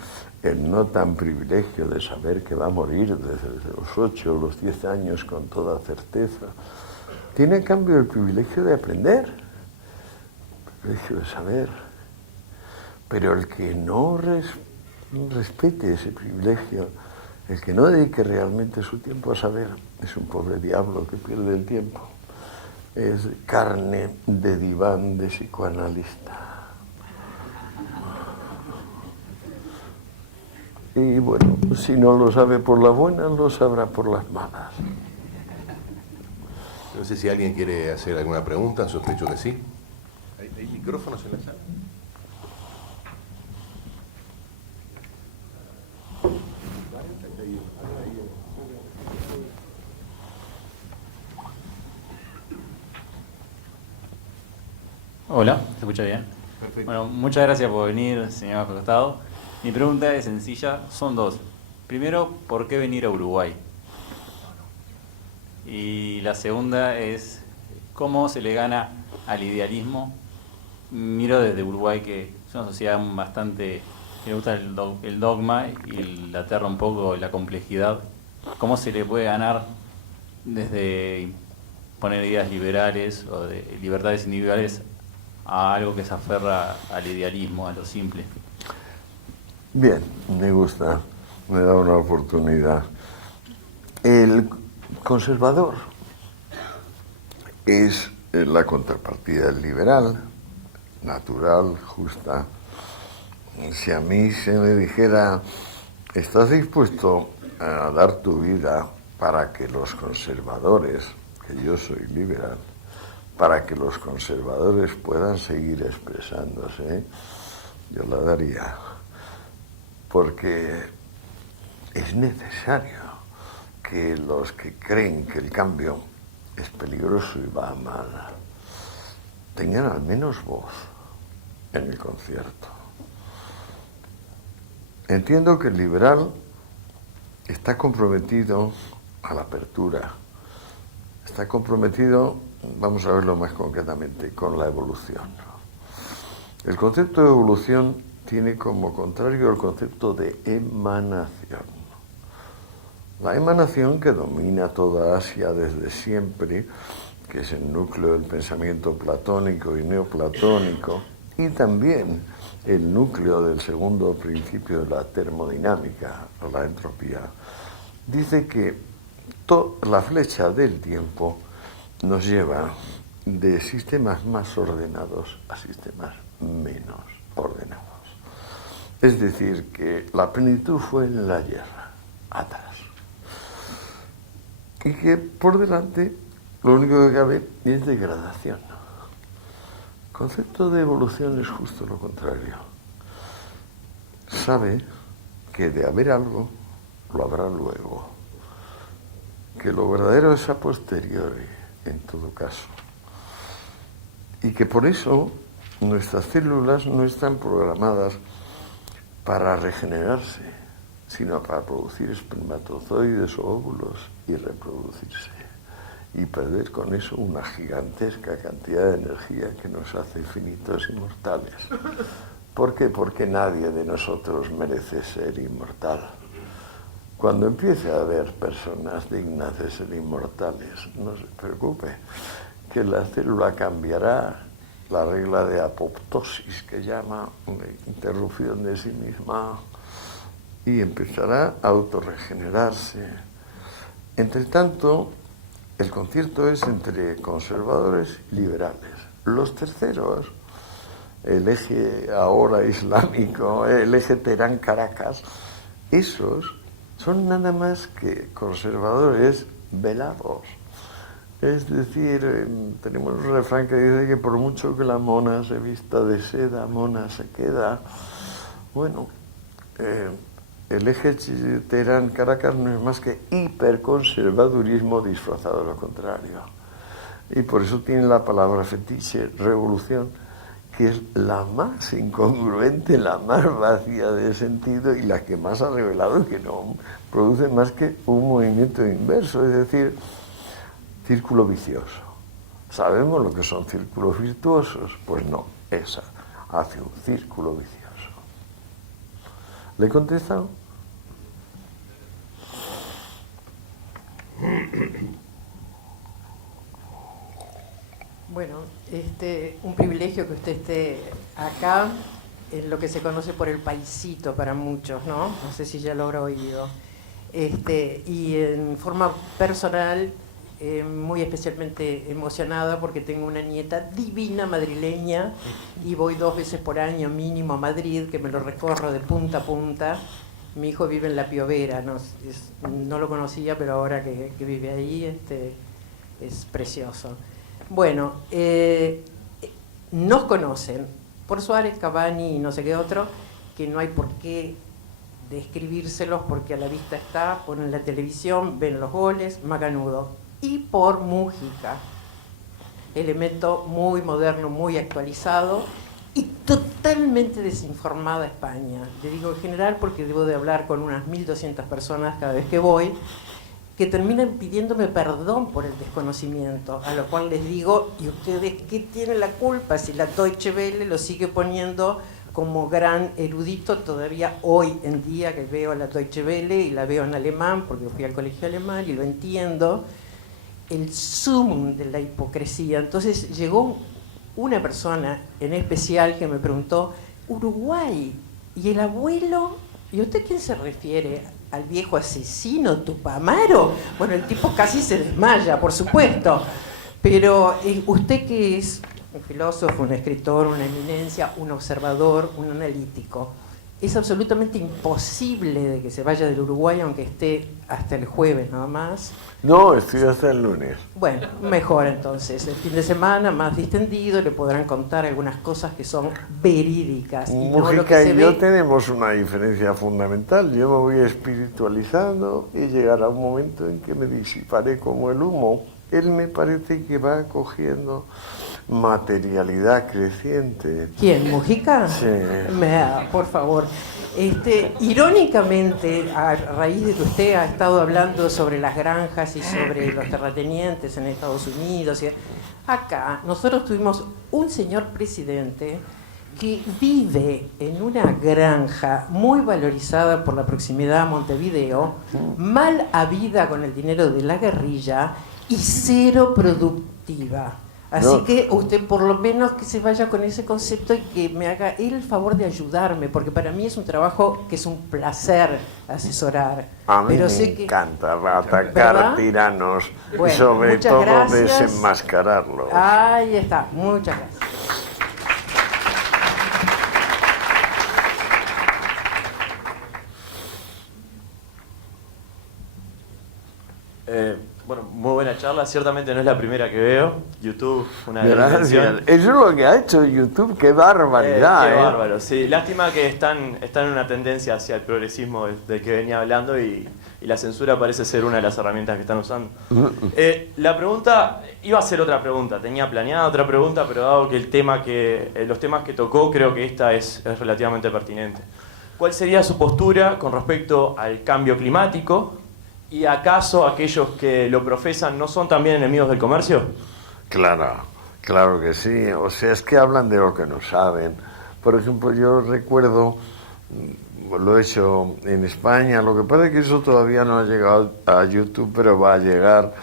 el no tan privilegio de saber que va a morir desde los 8 o los 10 años con toda certeza, tiene en cambio el privilegio de aprender, el privilegio de saber, pero el que no respete ese privilegio, el que no dedique realmente su tiempo a saber, es un pobre diablo que pierde el tiempo. Es carne de diván de psicoanalista. Y bueno, si no lo sabe por las buenas, lo sabrá por las malas. No sé si alguien quiere hacer alguna pregunta, sospecho que sí. ¿Hay micrófonos en la sala? Hola, ¿se escucha bien? Perfecto. Bueno, muchas gracias por venir, señor Costado. Mi pregunta es sencilla, son dos. Primero, ¿por qué venir a Uruguay? Y la segunda es, ¿cómo se le gana al idealismo? Miro desde Uruguay, que es una sociedad bastante, que le gusta el dogma y le aterra un poco la complejidad. ¿Cómo se le puede ganar desde poner ideas liberales o de libertades individuales a algo que se aferra al idealismo, a lo simple? Bien, me gusta, me da una oportunidad. El conservador es la contrapartida del liberal, natural, justa. Si a mí se me dijera, ¿estás dispuesto a dar tu vida para que los conservadores, que yo soy liberal, para que los conservadores puedan seguir expresándose? Yo la daría, porque es necesario que los que creen que el cambio es peligroso y va mal tengan al menos voz en el concierto. Entiendo que el liberal está comprometido a la apertura, está comprometido, vamos a verlo más concretamente, con la evolución. El concepto de evolución tiene como contrario el concepto de emanación. La emanación, que domina toda Asia desde siempre, que es el núcleo del pensamiento platónico y neoplatónico, y también el núcleo del segundo principio de la termodinámica, la entropía, dice que la flecha del tiempo nos lleva de sistemas más ordenados a sistemas menos ordenados. Es decir, que la plenitud fue en la guerra, atrás. Y que por delante lo único que cabe es degradación. El concepto de evolución es justo lo contrario. Sabe que de haber algo, lo habrá luego. Que lo verdadero es a posteriori, en todo caso. Y que por eso nuestras células no están programadas para regenerarse, sino para producir espermatozoides o óvulos y reproducirse. Y perder con eso una gigantesca cantidad de energía que nos hace finitos y mortales. ¿Por qué? Porque nadie de nosotros merece ser inmortal. Cuando empiece a haber personas dignas de ser inmortales, no se preocupe, que la célula cambiará la regla de apoptosis, que llama una interrupción de sí misma, y empezará a autorregenerarse. Entre tanto, el concierto es entre conservadores y liberales. Los terceros, el eje ahora islámico, el eje Teherán-Caracas, esos son nada más que conservadores velados. Es decir, tenemos un refrán que dice que por mucho que la mona se vista de seda, mona se queda. Bueno, el eje Teherán-Caracas no es más que hiperconservadurismo disfrazado de lo contrario. Y por eso tiene la palabra fetiche, revolución, que es la más incongruente, la más vacía de sentido y la que más ha revelado que no produce más que un movimiento inverso, es decir, círculo vicioso. ¿Sabemos lo que son círculos virtuosos? Pues no, esa hace un círculo vicioso. ¿Le he contestado? Bueno, un privilegio que usted esté acá, en lo que se conoce por el paisito para muchos, ¿no? No sé si ya lo habrá oído. Y en forma personal, muy especialmente emocionada porque tengo una nieta divina madrileña y voy 2 veces por año mínimo a Madrid, que me lo recorro de punta a punta. Mi hijo vive en La Piovera, no lo conocía, pero ahora que vive ahí es precioso. Bueno, nos conocen por Suárez, Cavani y no sé qué otro, que no hay por qué describírselos porque a la vista está, ponen la televisión, ven los goles, macanudo. Y por Múgica, elemento muy moderno, muy actualizado y totalmente desinformada España. Le digo en general porque debo de hablar con unas 1.200 personas cada vez que voy, que terminan pidiéndome perdón por el desconocimiento, a lo cual les digo, ¿y ustedes qué tienen la culpa si la Deutsche Welle lo sigue poniendo como gran erudito todavía hoy en día, que veo a la Deutsche Welle y la veo en alemán, porque fui al colegio alemán y lo entiendo, el sumum de la hipocresía? Entonces llegó una persona en especial que me preguntó, Uruguay, ¿y el abuelo? ¿Y usted quién se refiere? ¿Al viejo asesino Tupamaro? Bueno, el tipo casi se desmaya, por supuesto. Pero usted que es un filósofo, un escritor, una eminencia, un observador, un analítico, es absolutamente imposible de que se vaya del Uruguay, aunque esté hasta el jueves nada más. No, estoy hasta el lunes. Bueno, mejor entonces. El fin de semana, más distendido, le podrán contar algunas cosas que son verídicas. Y no lo que Múgica se y yo ve. tenemos una diferencia fundamental. Yo me voy espiritualizando y llegará un momento en que me disiparé como el humo. Él me parece que va cogiendo materialidad creciente. ¿Quién? ¿Mujica? Sí. Por favor. Irónicamente, a raíz de que usted ha estado hablando sobre las granjas y sobre los terratenientes en Estados Unidos, acá nosotros tuvimos un señor presidente que vive en una granja muy valorizada por la proximidad a Montevideo, mal habida con el dinero de la guerrilla y cero productiva. Así No. que usted por lo menos que se vaya con ese concepto y que me haga él el favor de ayudarme, porque para mí es un trabajo que es un placer asesorar. A mí Pero me sé que, encanta atacar ¿verdad? tiranos y Bueno, sobre muchas todo gracias. desenmascararlos. Ahí está, muchas gracias. Bueno, muy buena charla. Ciertamente no es la primera que veo. YouTube, una gran Gracias. invención. Eso es lo que ha hecho YouTube, qué barbaridad. Qué bárbaro, sí. Lástima que están en una tendencia hacia el progresismo del que venía hablando y la censura parece ser una de las herramientas que están usando. La pregunta, iba a ser otra pregunta, tenía planeada otra pregunta, pero dado que los temas que tocó, creo que esta es relativamente pertinente. ¿Cuál sería su postura con respecto al cambio climático? ¿Y acaso aquellos que lo profesan no son también enemigos del comercio? Claro, claro que sí. O sea, es que hablan de lo que no saben. Por ejemplo, yo recuerdo, lo he hecho en España, lo que pasa es que eso todavía no ha llegado a YouTube, pero va a llegar.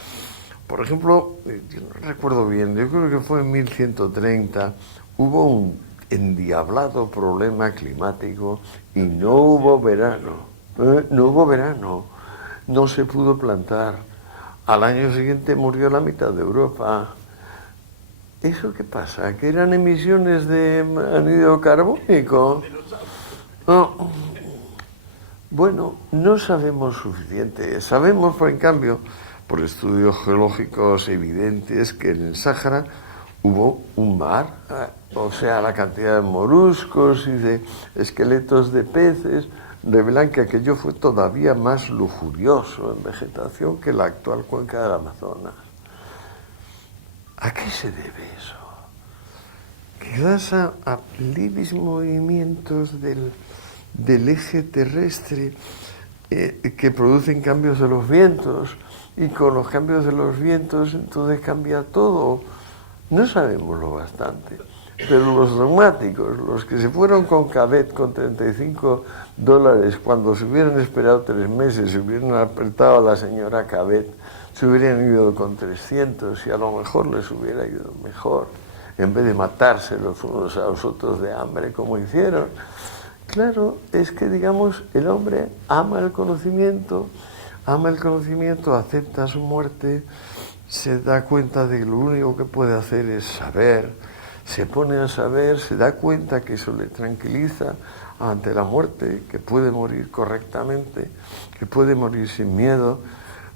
Por ejemplo, yo no recuerdo bien, yo creo que fue en 1130, hubo un endiablado problema climático y no hubo verano. No hubo verano. No se pudo plantar. Al año siguiente murió la mitad de Europa. ¿Eso qué pasa? ¿Que eran emisiones de anhídrido carbónico? No. Bueno, no sabemos suficiente. Sabemos, en cambio, por estudios geológicos evidentes, que en el Sáhara hubo un mar, o sea, la cantidad de moluscos y de esqueletos de peces revelan que aquello fue todavía más lujurioso en vegetación que la actual cuenca del Amazonas. ¿A qué se debe eso? quizás a leves movimientos del eje terrestre que producen cambios de los vientos, y con los cambios de los vientos entonces cambia todo. No sabemos lo bastante, pero los dogmáticos, los que se fueron con Cabet con $35, cuando se hubieran esperado 3 meses, se hubieran apretado a la señora Cabet, se hubieran ido con 300 y a lo mejor les hubiera ido mejor, en vez de matarse los unos a los otros de hambre como hicieron. Claro, es que digamos, el hombre ama el conocimiento, acepta su muerte, se da cuenta de que lo único que puede hacer es saber, se pone a saber, se da cuenta que eso le tranquiliza ante la muerte, que puede morir correctamente, que puede morir sin miedo,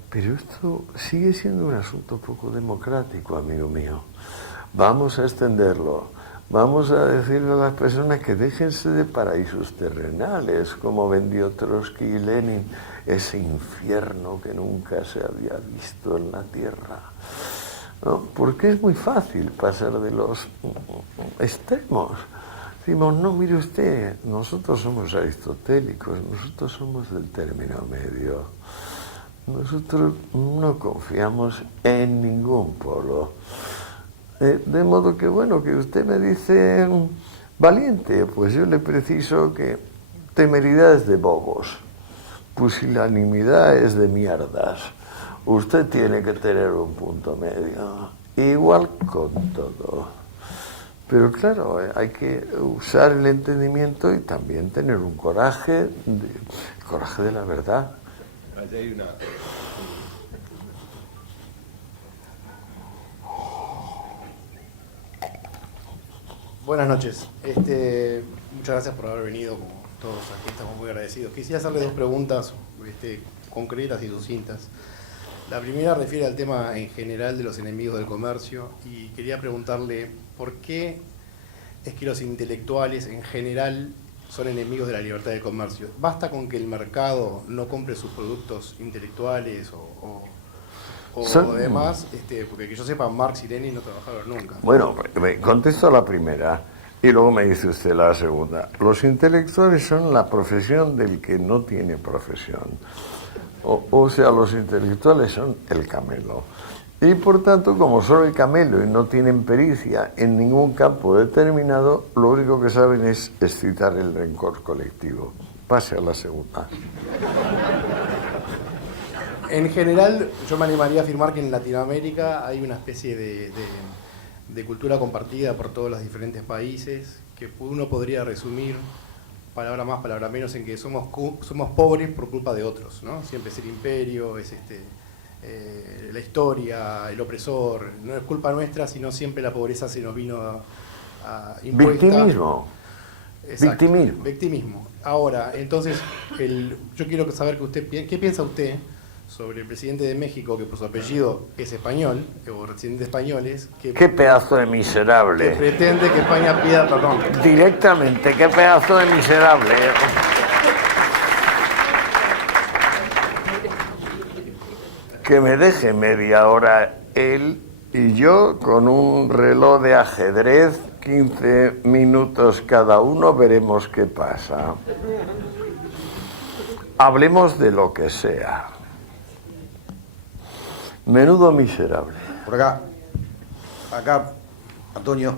pero esto sigue siendo un asunto poco democrático, amigo mío. Vamos a extenderlo. Vamos a decirle a las personas que déjense de paraísos terrenales, como vendió Trotsky y Lenin, ese infierno que nunca se había visto en la tierra. ¿No? Porque es muy fácil pasar de los extremos. Decimos, no, mire usted, nosotros somos aristotélicos, nosotros somos del término medio. Nosotros no confiamos en ningún polo. De modo que, bueno, que usted me dice valiente, pues yo le preciso que temeridad es de bobos, pusilanimidad es de mierdas. Usted tiene que tener un punto medio, igual con todo. Pero claro, hay que usar el entendimiento y también tener un coraje, el coraje de la verdad. Allí hay una... Buenas noches. Muchas gracias por haber venido, como todos aquí estamos muy agradecidos. Quisiera hacerle 2 preguntas concretas y sucintas. La primera refiere al tema en general de los enemigos del comercio y quería preguntarle por qué es que los intelectuales en general son enemigos de la libertad del comercio. ¿Basta con que el mercado no compre sus productos intelectuales o demás? Porque que yo sepa, Marx y Lenin no trabajaron nunca. Bueno, contesto a la primera y luego me dice usted la segunda. Los intelectuales son la profesión del que no tiene profesión. O sea, los intelectuales son el camelo. Y por tanto, como son el camelo y no tienen pericia en ningún campo determinado, lo único que saben es excitar el rencor colectivo. Pase a la segunda. En general, yo me animaría a afirmar que en Latinoamérica hay una especie de cultura compartida por todos los diferentes países, que uno podría resumir, palabra más, palabra menos, en que somos pobres por culpa de otros, ¿no? Siempre es el imperio, es la historia, el opresor, no es culpa nuestra, sino siempre la pobreza se nos vino a impuesta. Victimismo. Exacto, Victimismo. victimismo. Ahora, entonces, yo quiero saber ¿qué piensa usted sobre el presidente de México, que por su apellido es español, o residentes españoles, ¡Qué pedazo de miserable! que pretende que España pida perdón? Directamente, ¡qué pedazo de miserable! Que me deje media hora él y yo con un reloj de ajedrez, 15 minutos cada uno, veremos qué pasa. Hablemos de lo que sea. Menudo miserable. Por acá, Antonio.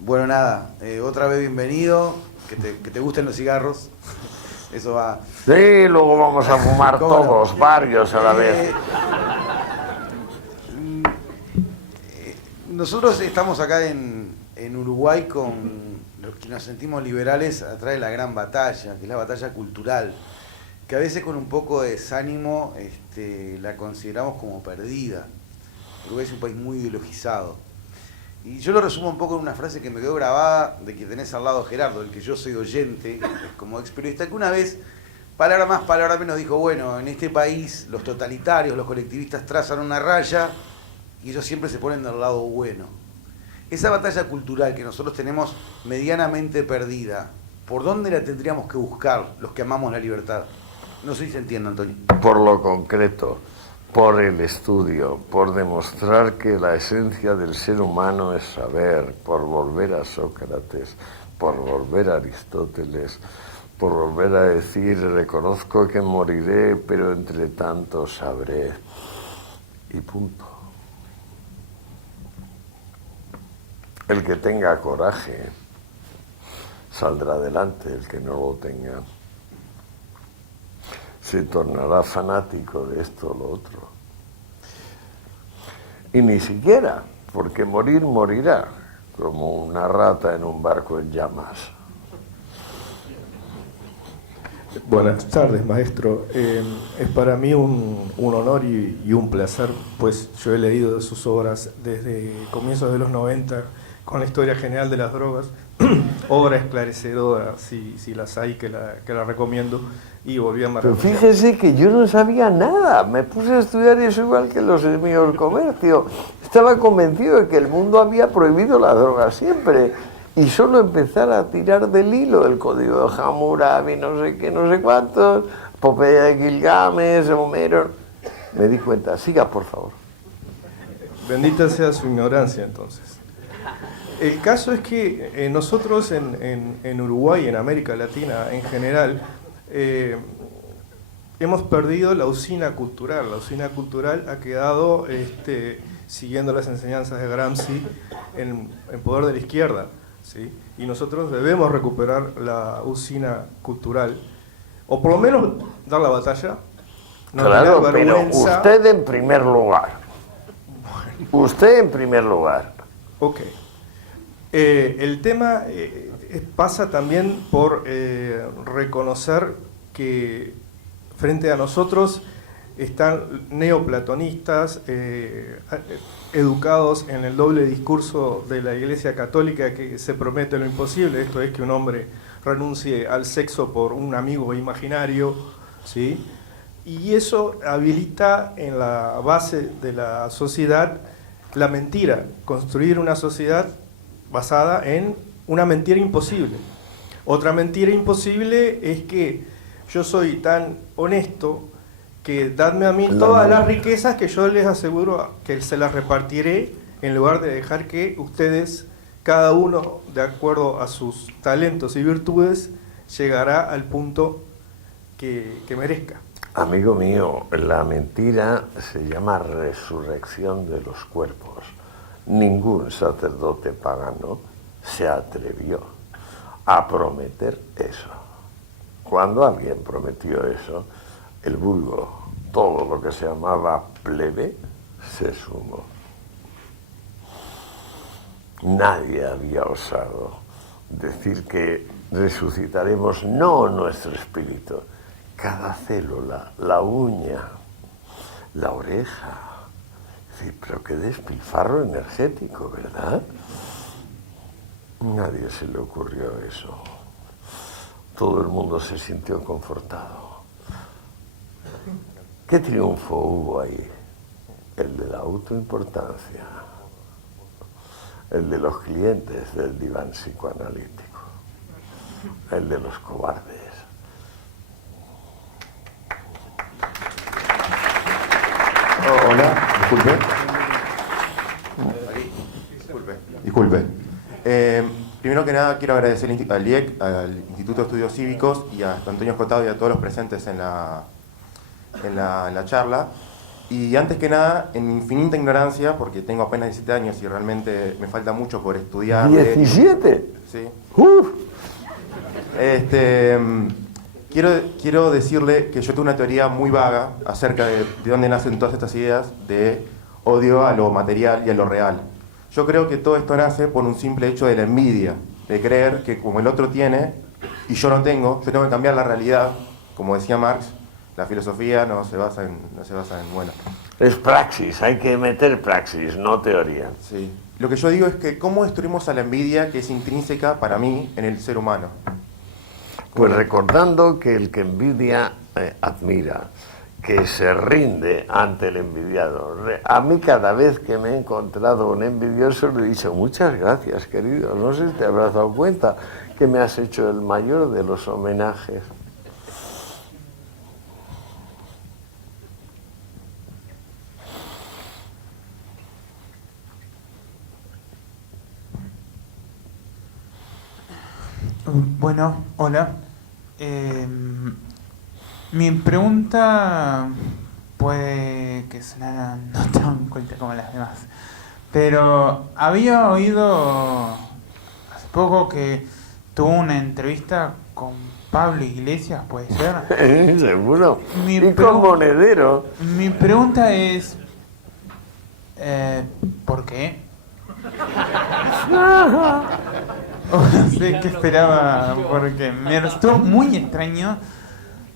Bueno, nada, otra vez bienvenido, que te gusten los cigarros, eso va. Sí, luego vamos a fumar todos, varios a la vez. Nosotros estamos acá en Uruguay con los que nos sentimos liberales atrás de la gran batalla, que es la batalla cultural, que a veces con un poco de desánimo la consideramos como perdida. Uruguay es un país muy ideologizado. Y yo lo resumo un poco en una frase que me quedó grabada de que tenés al lado Gerardo, el que yo soy oyente, como ex periodista, que una vez, palabra más, palabra menos, dijo, bueno, en este país los totalitarios, los colectivistas trazan una raya y ellos siempre se ponen del lado bueno. Esa batalla cultural que nosotros tenemos medianamente perdida, ¿por dónde la tendríamos que buscar los que amamos la libertad? No sé si se entiende, Antonio. Por lo concreto, por el estudio, por demostrar que la esencia del ser humano es saber, por volver a Sócrates, por volver a Aristóteles, por volver a decir, reconozco que moriré, pero entre tanto sabré, y punto. El que tenga coraje saldrá adelante, el que no lo tenga se tornará fanático de esto o lo otro. Y ni siquiera, porque morir morirá, como una rata en un barco en llamas. Buenas tardes, maestro. Es para mí un honor y un placer, pues yo he leído sus obras desde comienzos de los 90, con la historia general de las drogas, obra esclarecedora, si las hay, que la recomiendo, y volví a Pero maravillar. fíjese que yo no sabía nada, me puse a estudiar eso igual que los enemigos del comercio. Estaba convencido de que el mundo había prohibido la droga siempre, y solo empezar a tirar del hilo el código de Hammurabi, no sé qué, no sé cuántos, Epopeya de Gilgamesh, Homero. Me di cuenta. Siga, por favor. Bendita sea su ignorancia, entonces. El caso es que nosotros en Uruguay, en América Latina en general, hemos perdido la usina cultural. La usina cultural ha quedado, siguiendo las enseñanzas de Gramsci, en poder de la izquierda, ¿sí? Y nosotros debemos recuperar la usina cultural, o por lo menos dar la batalla. No Claro, tener pero vergüenza. usted en primer lugar. Usted en primer lugar. Ok. El tema pasa también por reconocer que frente a nosotros están neoplatonistas, educados en el doble discurso de la Iglesia Católica, que se promete lo imposible. Esto es que un hombre renuncie al sexo por un amigo imaginario, ¿sí? Y eso habilita en la base de la sociedad la mentira, construir una sociedad basada en una mentira imposible. Otra mentira imposible es que yo soy tan honesto que dadme a mí todas las riquezas que yo les aseguro que se las repartiré, en lugar de dejar que ustedes, cada uno de acuerdo a sus talentos y virtudes, llegará al punto que merezca. Amigo mío, la mentira se llama resurrección de los cuerpos. Ningún sacerdote pagano se atrevió a prometer eso. Cuando alguien prometió eso, el vulgo, todo lo que se llamaba plebe, se sumó. Nadie había osado decir que resucitaremos no nuestro espíritu, cada célula, la uña, la oreja. Sí, pero qué despilfarro energético, ¿verdad? Nadie se le ocurrió eso. Todo el mundo se sintió confortado. ¿Qué triunfo hubo ahí? El de la autoimportancia, el de los clientes del diván psicoanalítico, el de los cobardes. Hola, disculpe. Primero que nada quiero agradecer al IEC, al Instituto de Estudios Cívicos y a Antonio Escotado y a todos los presentes en la charla. Y antes que nada, en mi infinita ignorancia, porque tengo apenas 17 años y realmente me falta mucho por estudiar. ¿17? Sí. ¡Uf! Quiero decirle que yo tengo una teoría muy vaga acerca de dónde nacen todas estas ideas de odio a lo material y a lo real. Yo creo que todo esto nace por un simple hecho de la envidia, de creer que como el otro tiene y yo no tengo, yo tengo que cambiar la realidad. Como decía Marx, la filosofía no se basa en bueno. Es praxis, hay que meter praxis, no teoría. Sí. Lo que yo digo es que cómo destruimos a la envidia que es intrínseca para mí en el ser humano. Pues recordando que el que envidia admira, que se rinde ante el envidiado. A mí cada vez que me he encontrado un envidioso le he dicho muchas gracias, querido, no sé si te habrás dado cuenta que me has hecho el mayor de los homenajes. Bueno, hola. Mi pregunta puede que sonara no tan culta como las demás, pero había oído hace poco que tuvo una entrevista con Pablo Iglesias, ¿puede ser? Seguro. Y con Monedero. Mi pregunta es, ¿por qué? No sé qué esperaba, porque me resultó muy extraño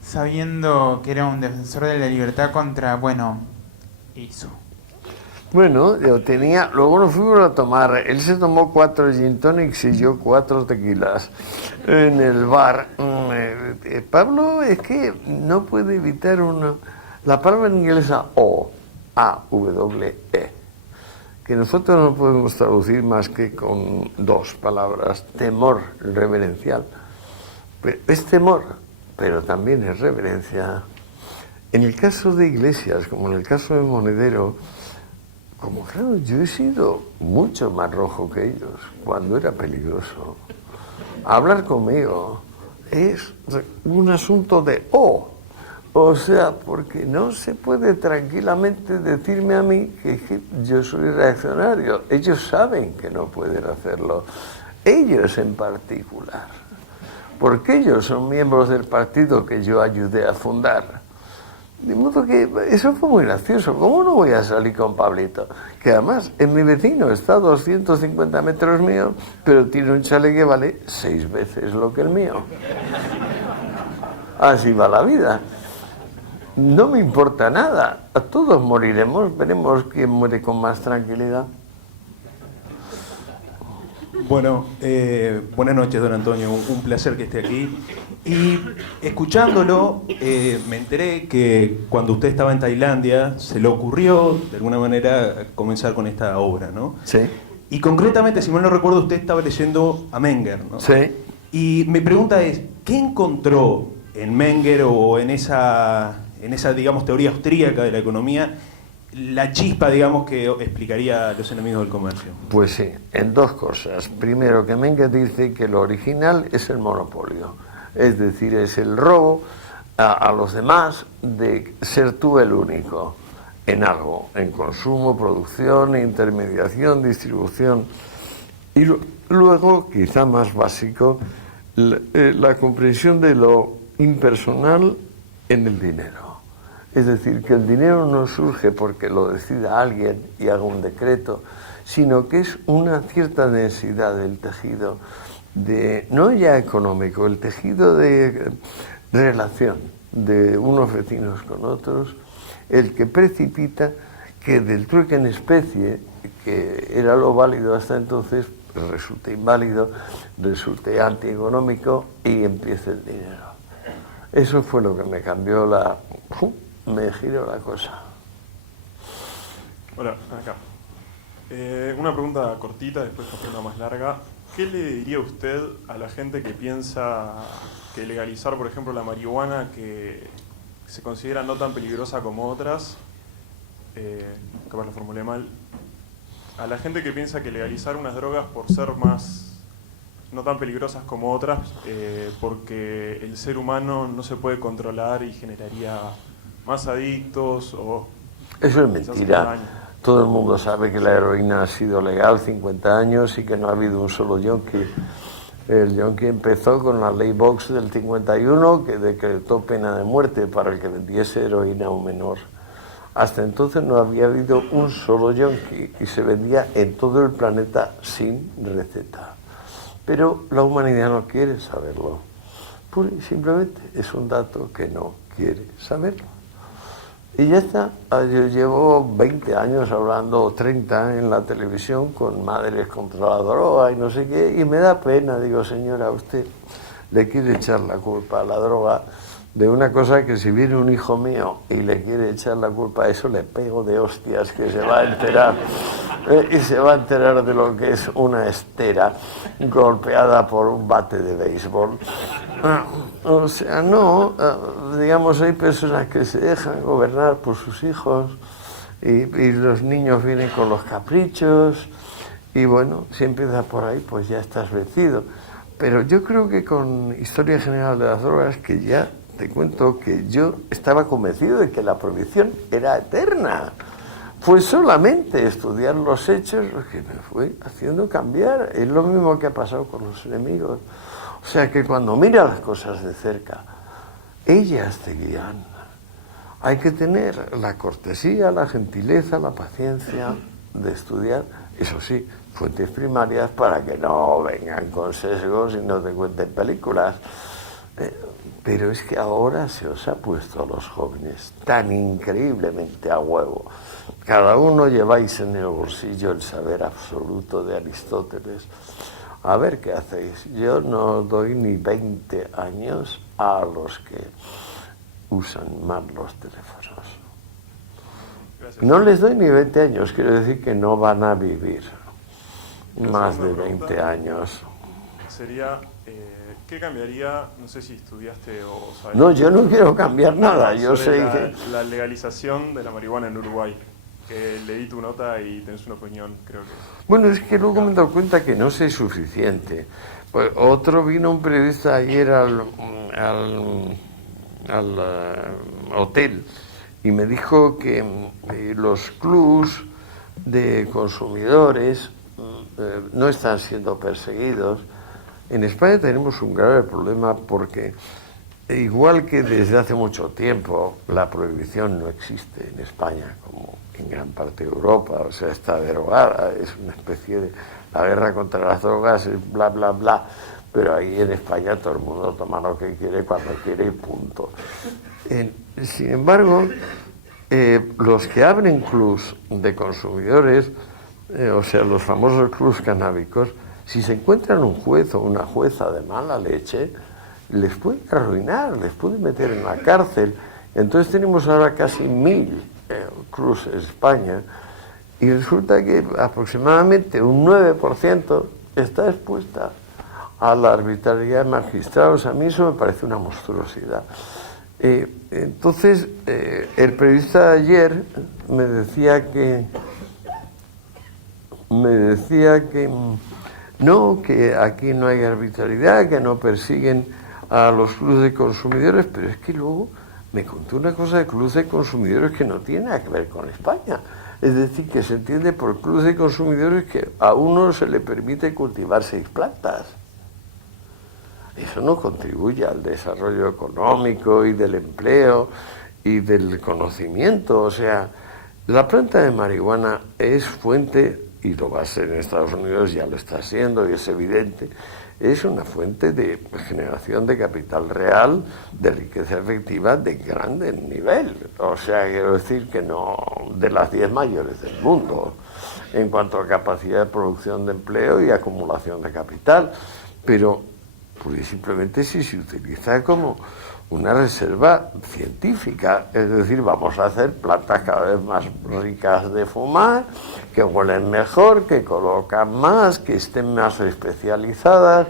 sabiendo que era un defensor de la libertad contra, bueno, eso. Bueno, yo tenía, luego nos fuimos a tomar, él se tomó 4 gin tonics y yo 4 tequilas en el bar. Pablo es que no puede evitar la palabra en inglesa O, A-W-E, que nosotros no podemos traducir más que con 2 palabras, temor reverencial. Es temor, pero también es reverencia. En el caso de Iglesias, como en el caso de Monedero, como claro, yo he sido mucho más rojo que ellos cuando era peligroso. Hablar conmigo es un asunto de o sea, porque no se puede tranquilamente decirme a mí que yo soy reaccionario. Ellos saben que no pueden hacerlo. Ellos en particular. Porque ellos son miembros del partido que yo ayudé a fundar. De modo que eso fue muy gracioso. ¿Cómo no voy a salir con Pablito? Que además es mi vecino, está a 250 metros mío, pero tiene un chalet que vale 6 veces lo que el mío. Así va la vida. No me importa nada. A todos moriremos. Veremos quién muere con más tranquilidad. Bueno, buenas noches, don Antonio. Un placer que esté aquí. Y escuchándolo, me enteré que cuando usted estaba en Tailandia se le ocurrió, de alguna manera, comenzar con esta obra, ¿no? Sí. Y concretamente, si mal no recuerdo, usted estaba leyendo a Menger, ¿no? Sí. Y mi pregunta es, ¿qué encontró en Menger o en esa, digamos, teoría austríaca de la economía, la chispa, digamos, que explicaría a los enemigos del comercio? Pues sí, en 2 cosas. Primero, que Menger dice que lo original es el monopolio. Es decir, es el robo a los demás de ser tú el único en algo, en consumo, producción, intermediación, distribución. Y luego, quizá más básico, la comprensión de lo impersonal en el dinero. Es decir, que el dinero no surge porque lo decida alguien y haga un decreto, sino que es una cierta densidad del tejido, no ya económico, el tejido de relación de unos vecinos con otros, el que precipita que del trueque en especie, que era lo válido hasta entonces, resulte inválido, resulte antieconómico y empiece el dinero. Eso fue lo que me cambió me giró la cosa. Hola, acá. Una pregunta cortita, después una más larga. ¿Qué le diría usted a la gente que piensa que legalizar, por ejemplo, la marihuana, que se considera no tan peligrosa como otras, capaz lo formulé mal, a la gente que piensa que legalizar unas drogas por ser más no tan peligrosas como otras, porque el ser humano no se puede controlar y generaría más adictos o... Eso es mentira. Todo el mundo sabe que la heroína ha sido legal 50 años y que no ha habido un solo yonki. El yonki empezó con la ley Vox del 51, que decretó pena de muerte para el que vendiese heroína a un menor. Hasta entonces no había habido un solo yonki y se vendía en todo el planeta sin receta. Pero la humanidad no quiere saberlo. Pura y simplemente es un dato que no quiere saberlo. Y ya está. Yo llevo 20 años hablando, 30 en la televisión con madres contra la droga y no sé qué, y me da pena. Digo, señora, usted le quiere echar la culpa a la droga de una cosa que si viene un hijo mío y le quiere echar la culpa a eso, le pego de hostias que se va a enterar. Y se va a enterar de lo que es una estera golpeada por un bate de béisbol. O sea, no, digamos, hay personas que se dejan gobernar por sus hijos y los niños vienen con los caprichos y bueno, si empiezas por ahí, pues ya estás vencido. pero yo creo que con Historia General de las Drogas, que ya te cuento que yo estaba convencido de que la prohibición era eterna. Fue solamente estudiar los hechos lo que me fue haciendo cambiar. Es lo mismo que ha pasado con los enemigos. O sea que cuando miras las cosas de cerca, ellas te guían. Hay que tener la cortesía, la gentileza, la paciencia de estudiar, eso sí, fuentes primarias para que no vengan con sesgos y no te cuenten películas. Pero es que ahora se os ha puesto a los jóvenes tan increíblemente a huevo. Cada uno lleváis en el bolsillo el saber absoluto de Aristóteles. A ver qué hacéis. Yo no doy ni 20 años a los que usan mal los teléfonos. Gracias. No les doy ni 20 años, quiero decir que no van a vivir más de 20 años. Sería, ¿qué cambiaría? No sé si estudiaste o sabes. No, yo no quiero cambiar nada, yo sé que... La legalización de la marihuana en Uruguay. Que leí tu nota y tenés una opinión, creo que... Bueno, es que luego me he dado cuenta que no sé suficiente. Pues otro vino un periodista ayer al hotel y me dijo que los clubs de consumidores no están siendo perseguidos. En España tenemos un grave problema porque, igual que desde hace mucho tiempo, la prohibición no existe en España, como en gran parte de Europa, o sea, está derogada, es una especie de... La guerra contra las drogas es bla, bla, bla, pero ahí en España todo el mundo toma lo que quiere, cuando quiere y punto. Sin embargo, los que abren clubs de consumidores, o sea, los famosos clubs canábicos, si se encuentran un juez o una jueza de mala leche, les puede arruinar, les puede meter en la cárcel. Entonces tenemos ahora casi 1000 clubs en España y resulta que aproximadamente un 9% está expuesta a la arbitrariedad de magistrados. A mí eso me parece una monstruosidad. Entonces, el periodista de ayer me decía que no, que aquí no hay arbitrariedad, que no persiguen a los clubes de consumidores, pero es que luego me contó una cosa de clubes de consumidores que no tiene nada que ver con España. Es decir, que se entiende por clubes de consumidores que a uno se le permite cultivar 6 plantas. Eso no contribuye al desarrollo económico y del empleo y del conocimiento. O sea, la planta de marihuana es fuente, y lo va a ser en Estados Unidos, ya lo está haciendo y es evidente, es una fuente de generación de capital real, de riqueza efectiva de grande nivel. O sea, quiero decir que no de las 10 mayores del mundo en cuanto a capacidad de producción de empleo y acumulación de capital. Pero pues simplemente si se utiliza como una reserva científica, es decir, vamos a hacer plantas cada vez más ricas de fumar, que huelen mejor, que colocan más, que estén más especializadas,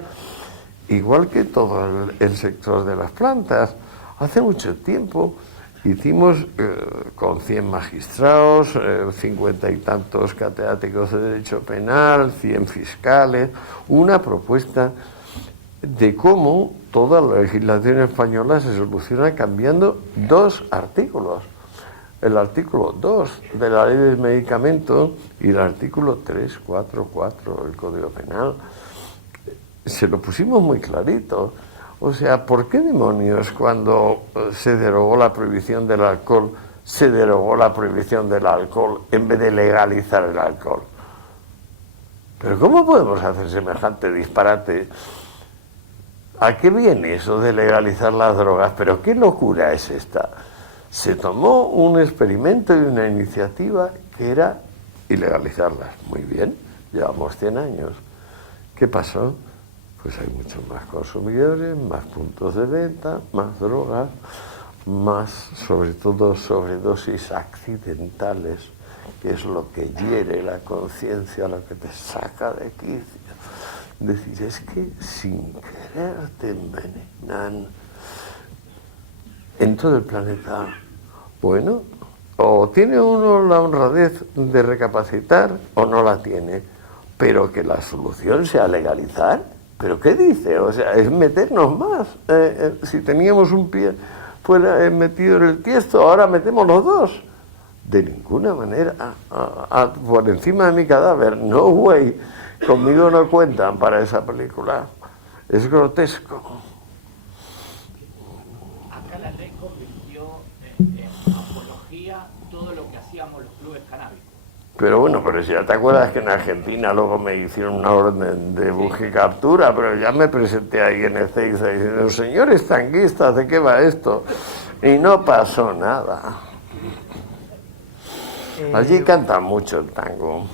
igual que todo el sector de las plantas. Hace mucho tiempo hicimos con 100 magistrados, 50 y tantos catedráticos de Derecho Penal, 100 fiscales, una propuesta de cómo toda la legislación española se soluciona cambiando 2 artículos. El artículo 2 de la Ley del Medicamento y el artículo 344 del Código Penal. Se lo pusimos muy clarito. O sea, ¿por qué demonios cuando se derogó la prohibición del alcohol, se derogó la prohibición del alcohol en vez de legalizar el alcohol? ¿Pero cómo podemos hacer semejante disparate? ¿A qué viene eso de legalizar las drogas? ¿Pero qué locura es esta? Se tomó un experimento y una iniciativa que era ilegalizarlas. Muy bien, llevamos 100 años. ¿Qué pasó? Pues hay muchos más consumidores, más puntos de venta, más drogas, más, sobre todo, sobredosis accidentales, que es lo que hiere la conciencia, lo que te saca de quicio. Decir, es que sin querer te envenenan en todo el planeta. Bueno, o tiene uno la honradez de recapacitar o no la tiene, pero que la solución sea legalizar, ¿Pero qué dice? O sea, es meternos más. Si teníamos un pie fuera metido en el tiesto, ahora metemos los dos. De ninguna manera. Por encima de mi cadáver. No way. Conmigo no cuentan para esa película. Es grotesco. Acá la ley convirtió en apología todo lo que hacíamos los clubes canábicos. Pero bueno, pero si ya te acuerdas que en Argentina luego me hicieron una orden de búsqueda y captura, pero ya me presenté ahí en Ezeiza diciendo, señores tanguistas, ¿de qué va esto? Y no pasó nada. Allí cantan mucho el tango.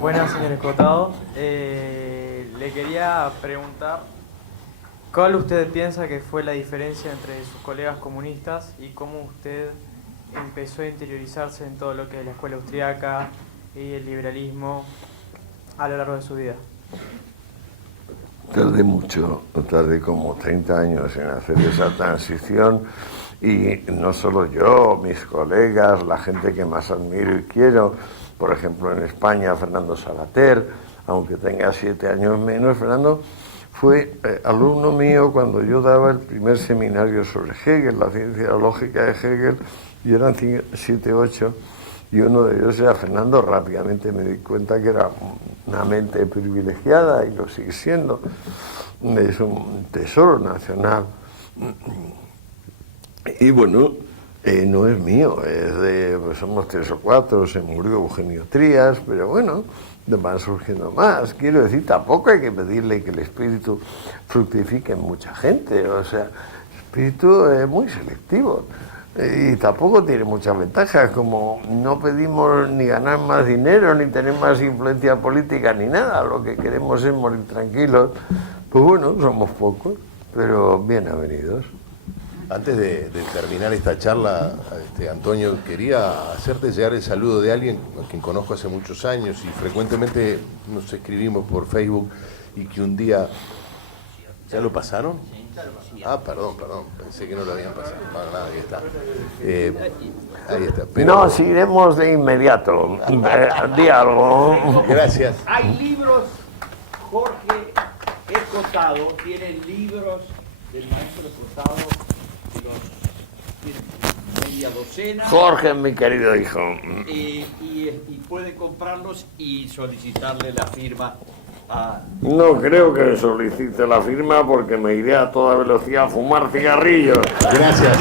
Buenas, señor Escotado. Le quería preguntar, ¿cuál usted piensa que fue la diferencia entre sus colegas comunistas y cómo usted empezó a interiorizarse en todo lo que es la escuela austriaca y el liberalismo a lo largo de su vida? Tardé mucho, tardé como 30 años en hacer esa transición y no solo yo, mis colegas, la gente que más admiro y quiero, por ejemplo en España Fernando Sabater, aunque tenga 7 años menos, Fernando fue alumno mío cuando yo daba el primer seminario sobre Hegel, la ciencia lógica de Hegel, y eran 7, 8, y uno de ellos era Fernando. Rápidamente me di cuenta que era una mente privilegiada y lo sigue siendo. Es un tesoro nacional. Y bueno, no es mío, es de, pues somos 3 o 4, se murió Eugenio Trías, pero bueno, van surgiendo más. Quiero decir, tampoco hay que pedirle que el espíritu fructifique en mucha gente, o sea, el espíritu es muy selectivo. Y tampoco tiene muchas ventajas, como no pedimos ni ganar más dinero, ni tener más influencia política, ni nada. Lo que queremos es morir tranquilos. Pues bueno, somos pocos, pero bien avenidos. Antes de terminar esta charla, Antonio, quería hacerte llegar el saludo de alguien a quien conozco hace muchos años y frecuentemente nos escribimos por Facebook y que un día... ¿Ya lo pasaron? Ah, perdón, pensé que no lo habían pasado. No, nada, ahí está. Ahí está. Pero... Nos iremos de inmediato. Di algo. Gracias. Hay libros, Jorge Escotado tiene libros del maestro Escotado, de los media docena. Jorge, mi querido hijo. Y pueden comprarlos y solicitarle la firma. No creo que solicite la firma porque me iré a toda velocidad a fumar cigarrillos. Gracias.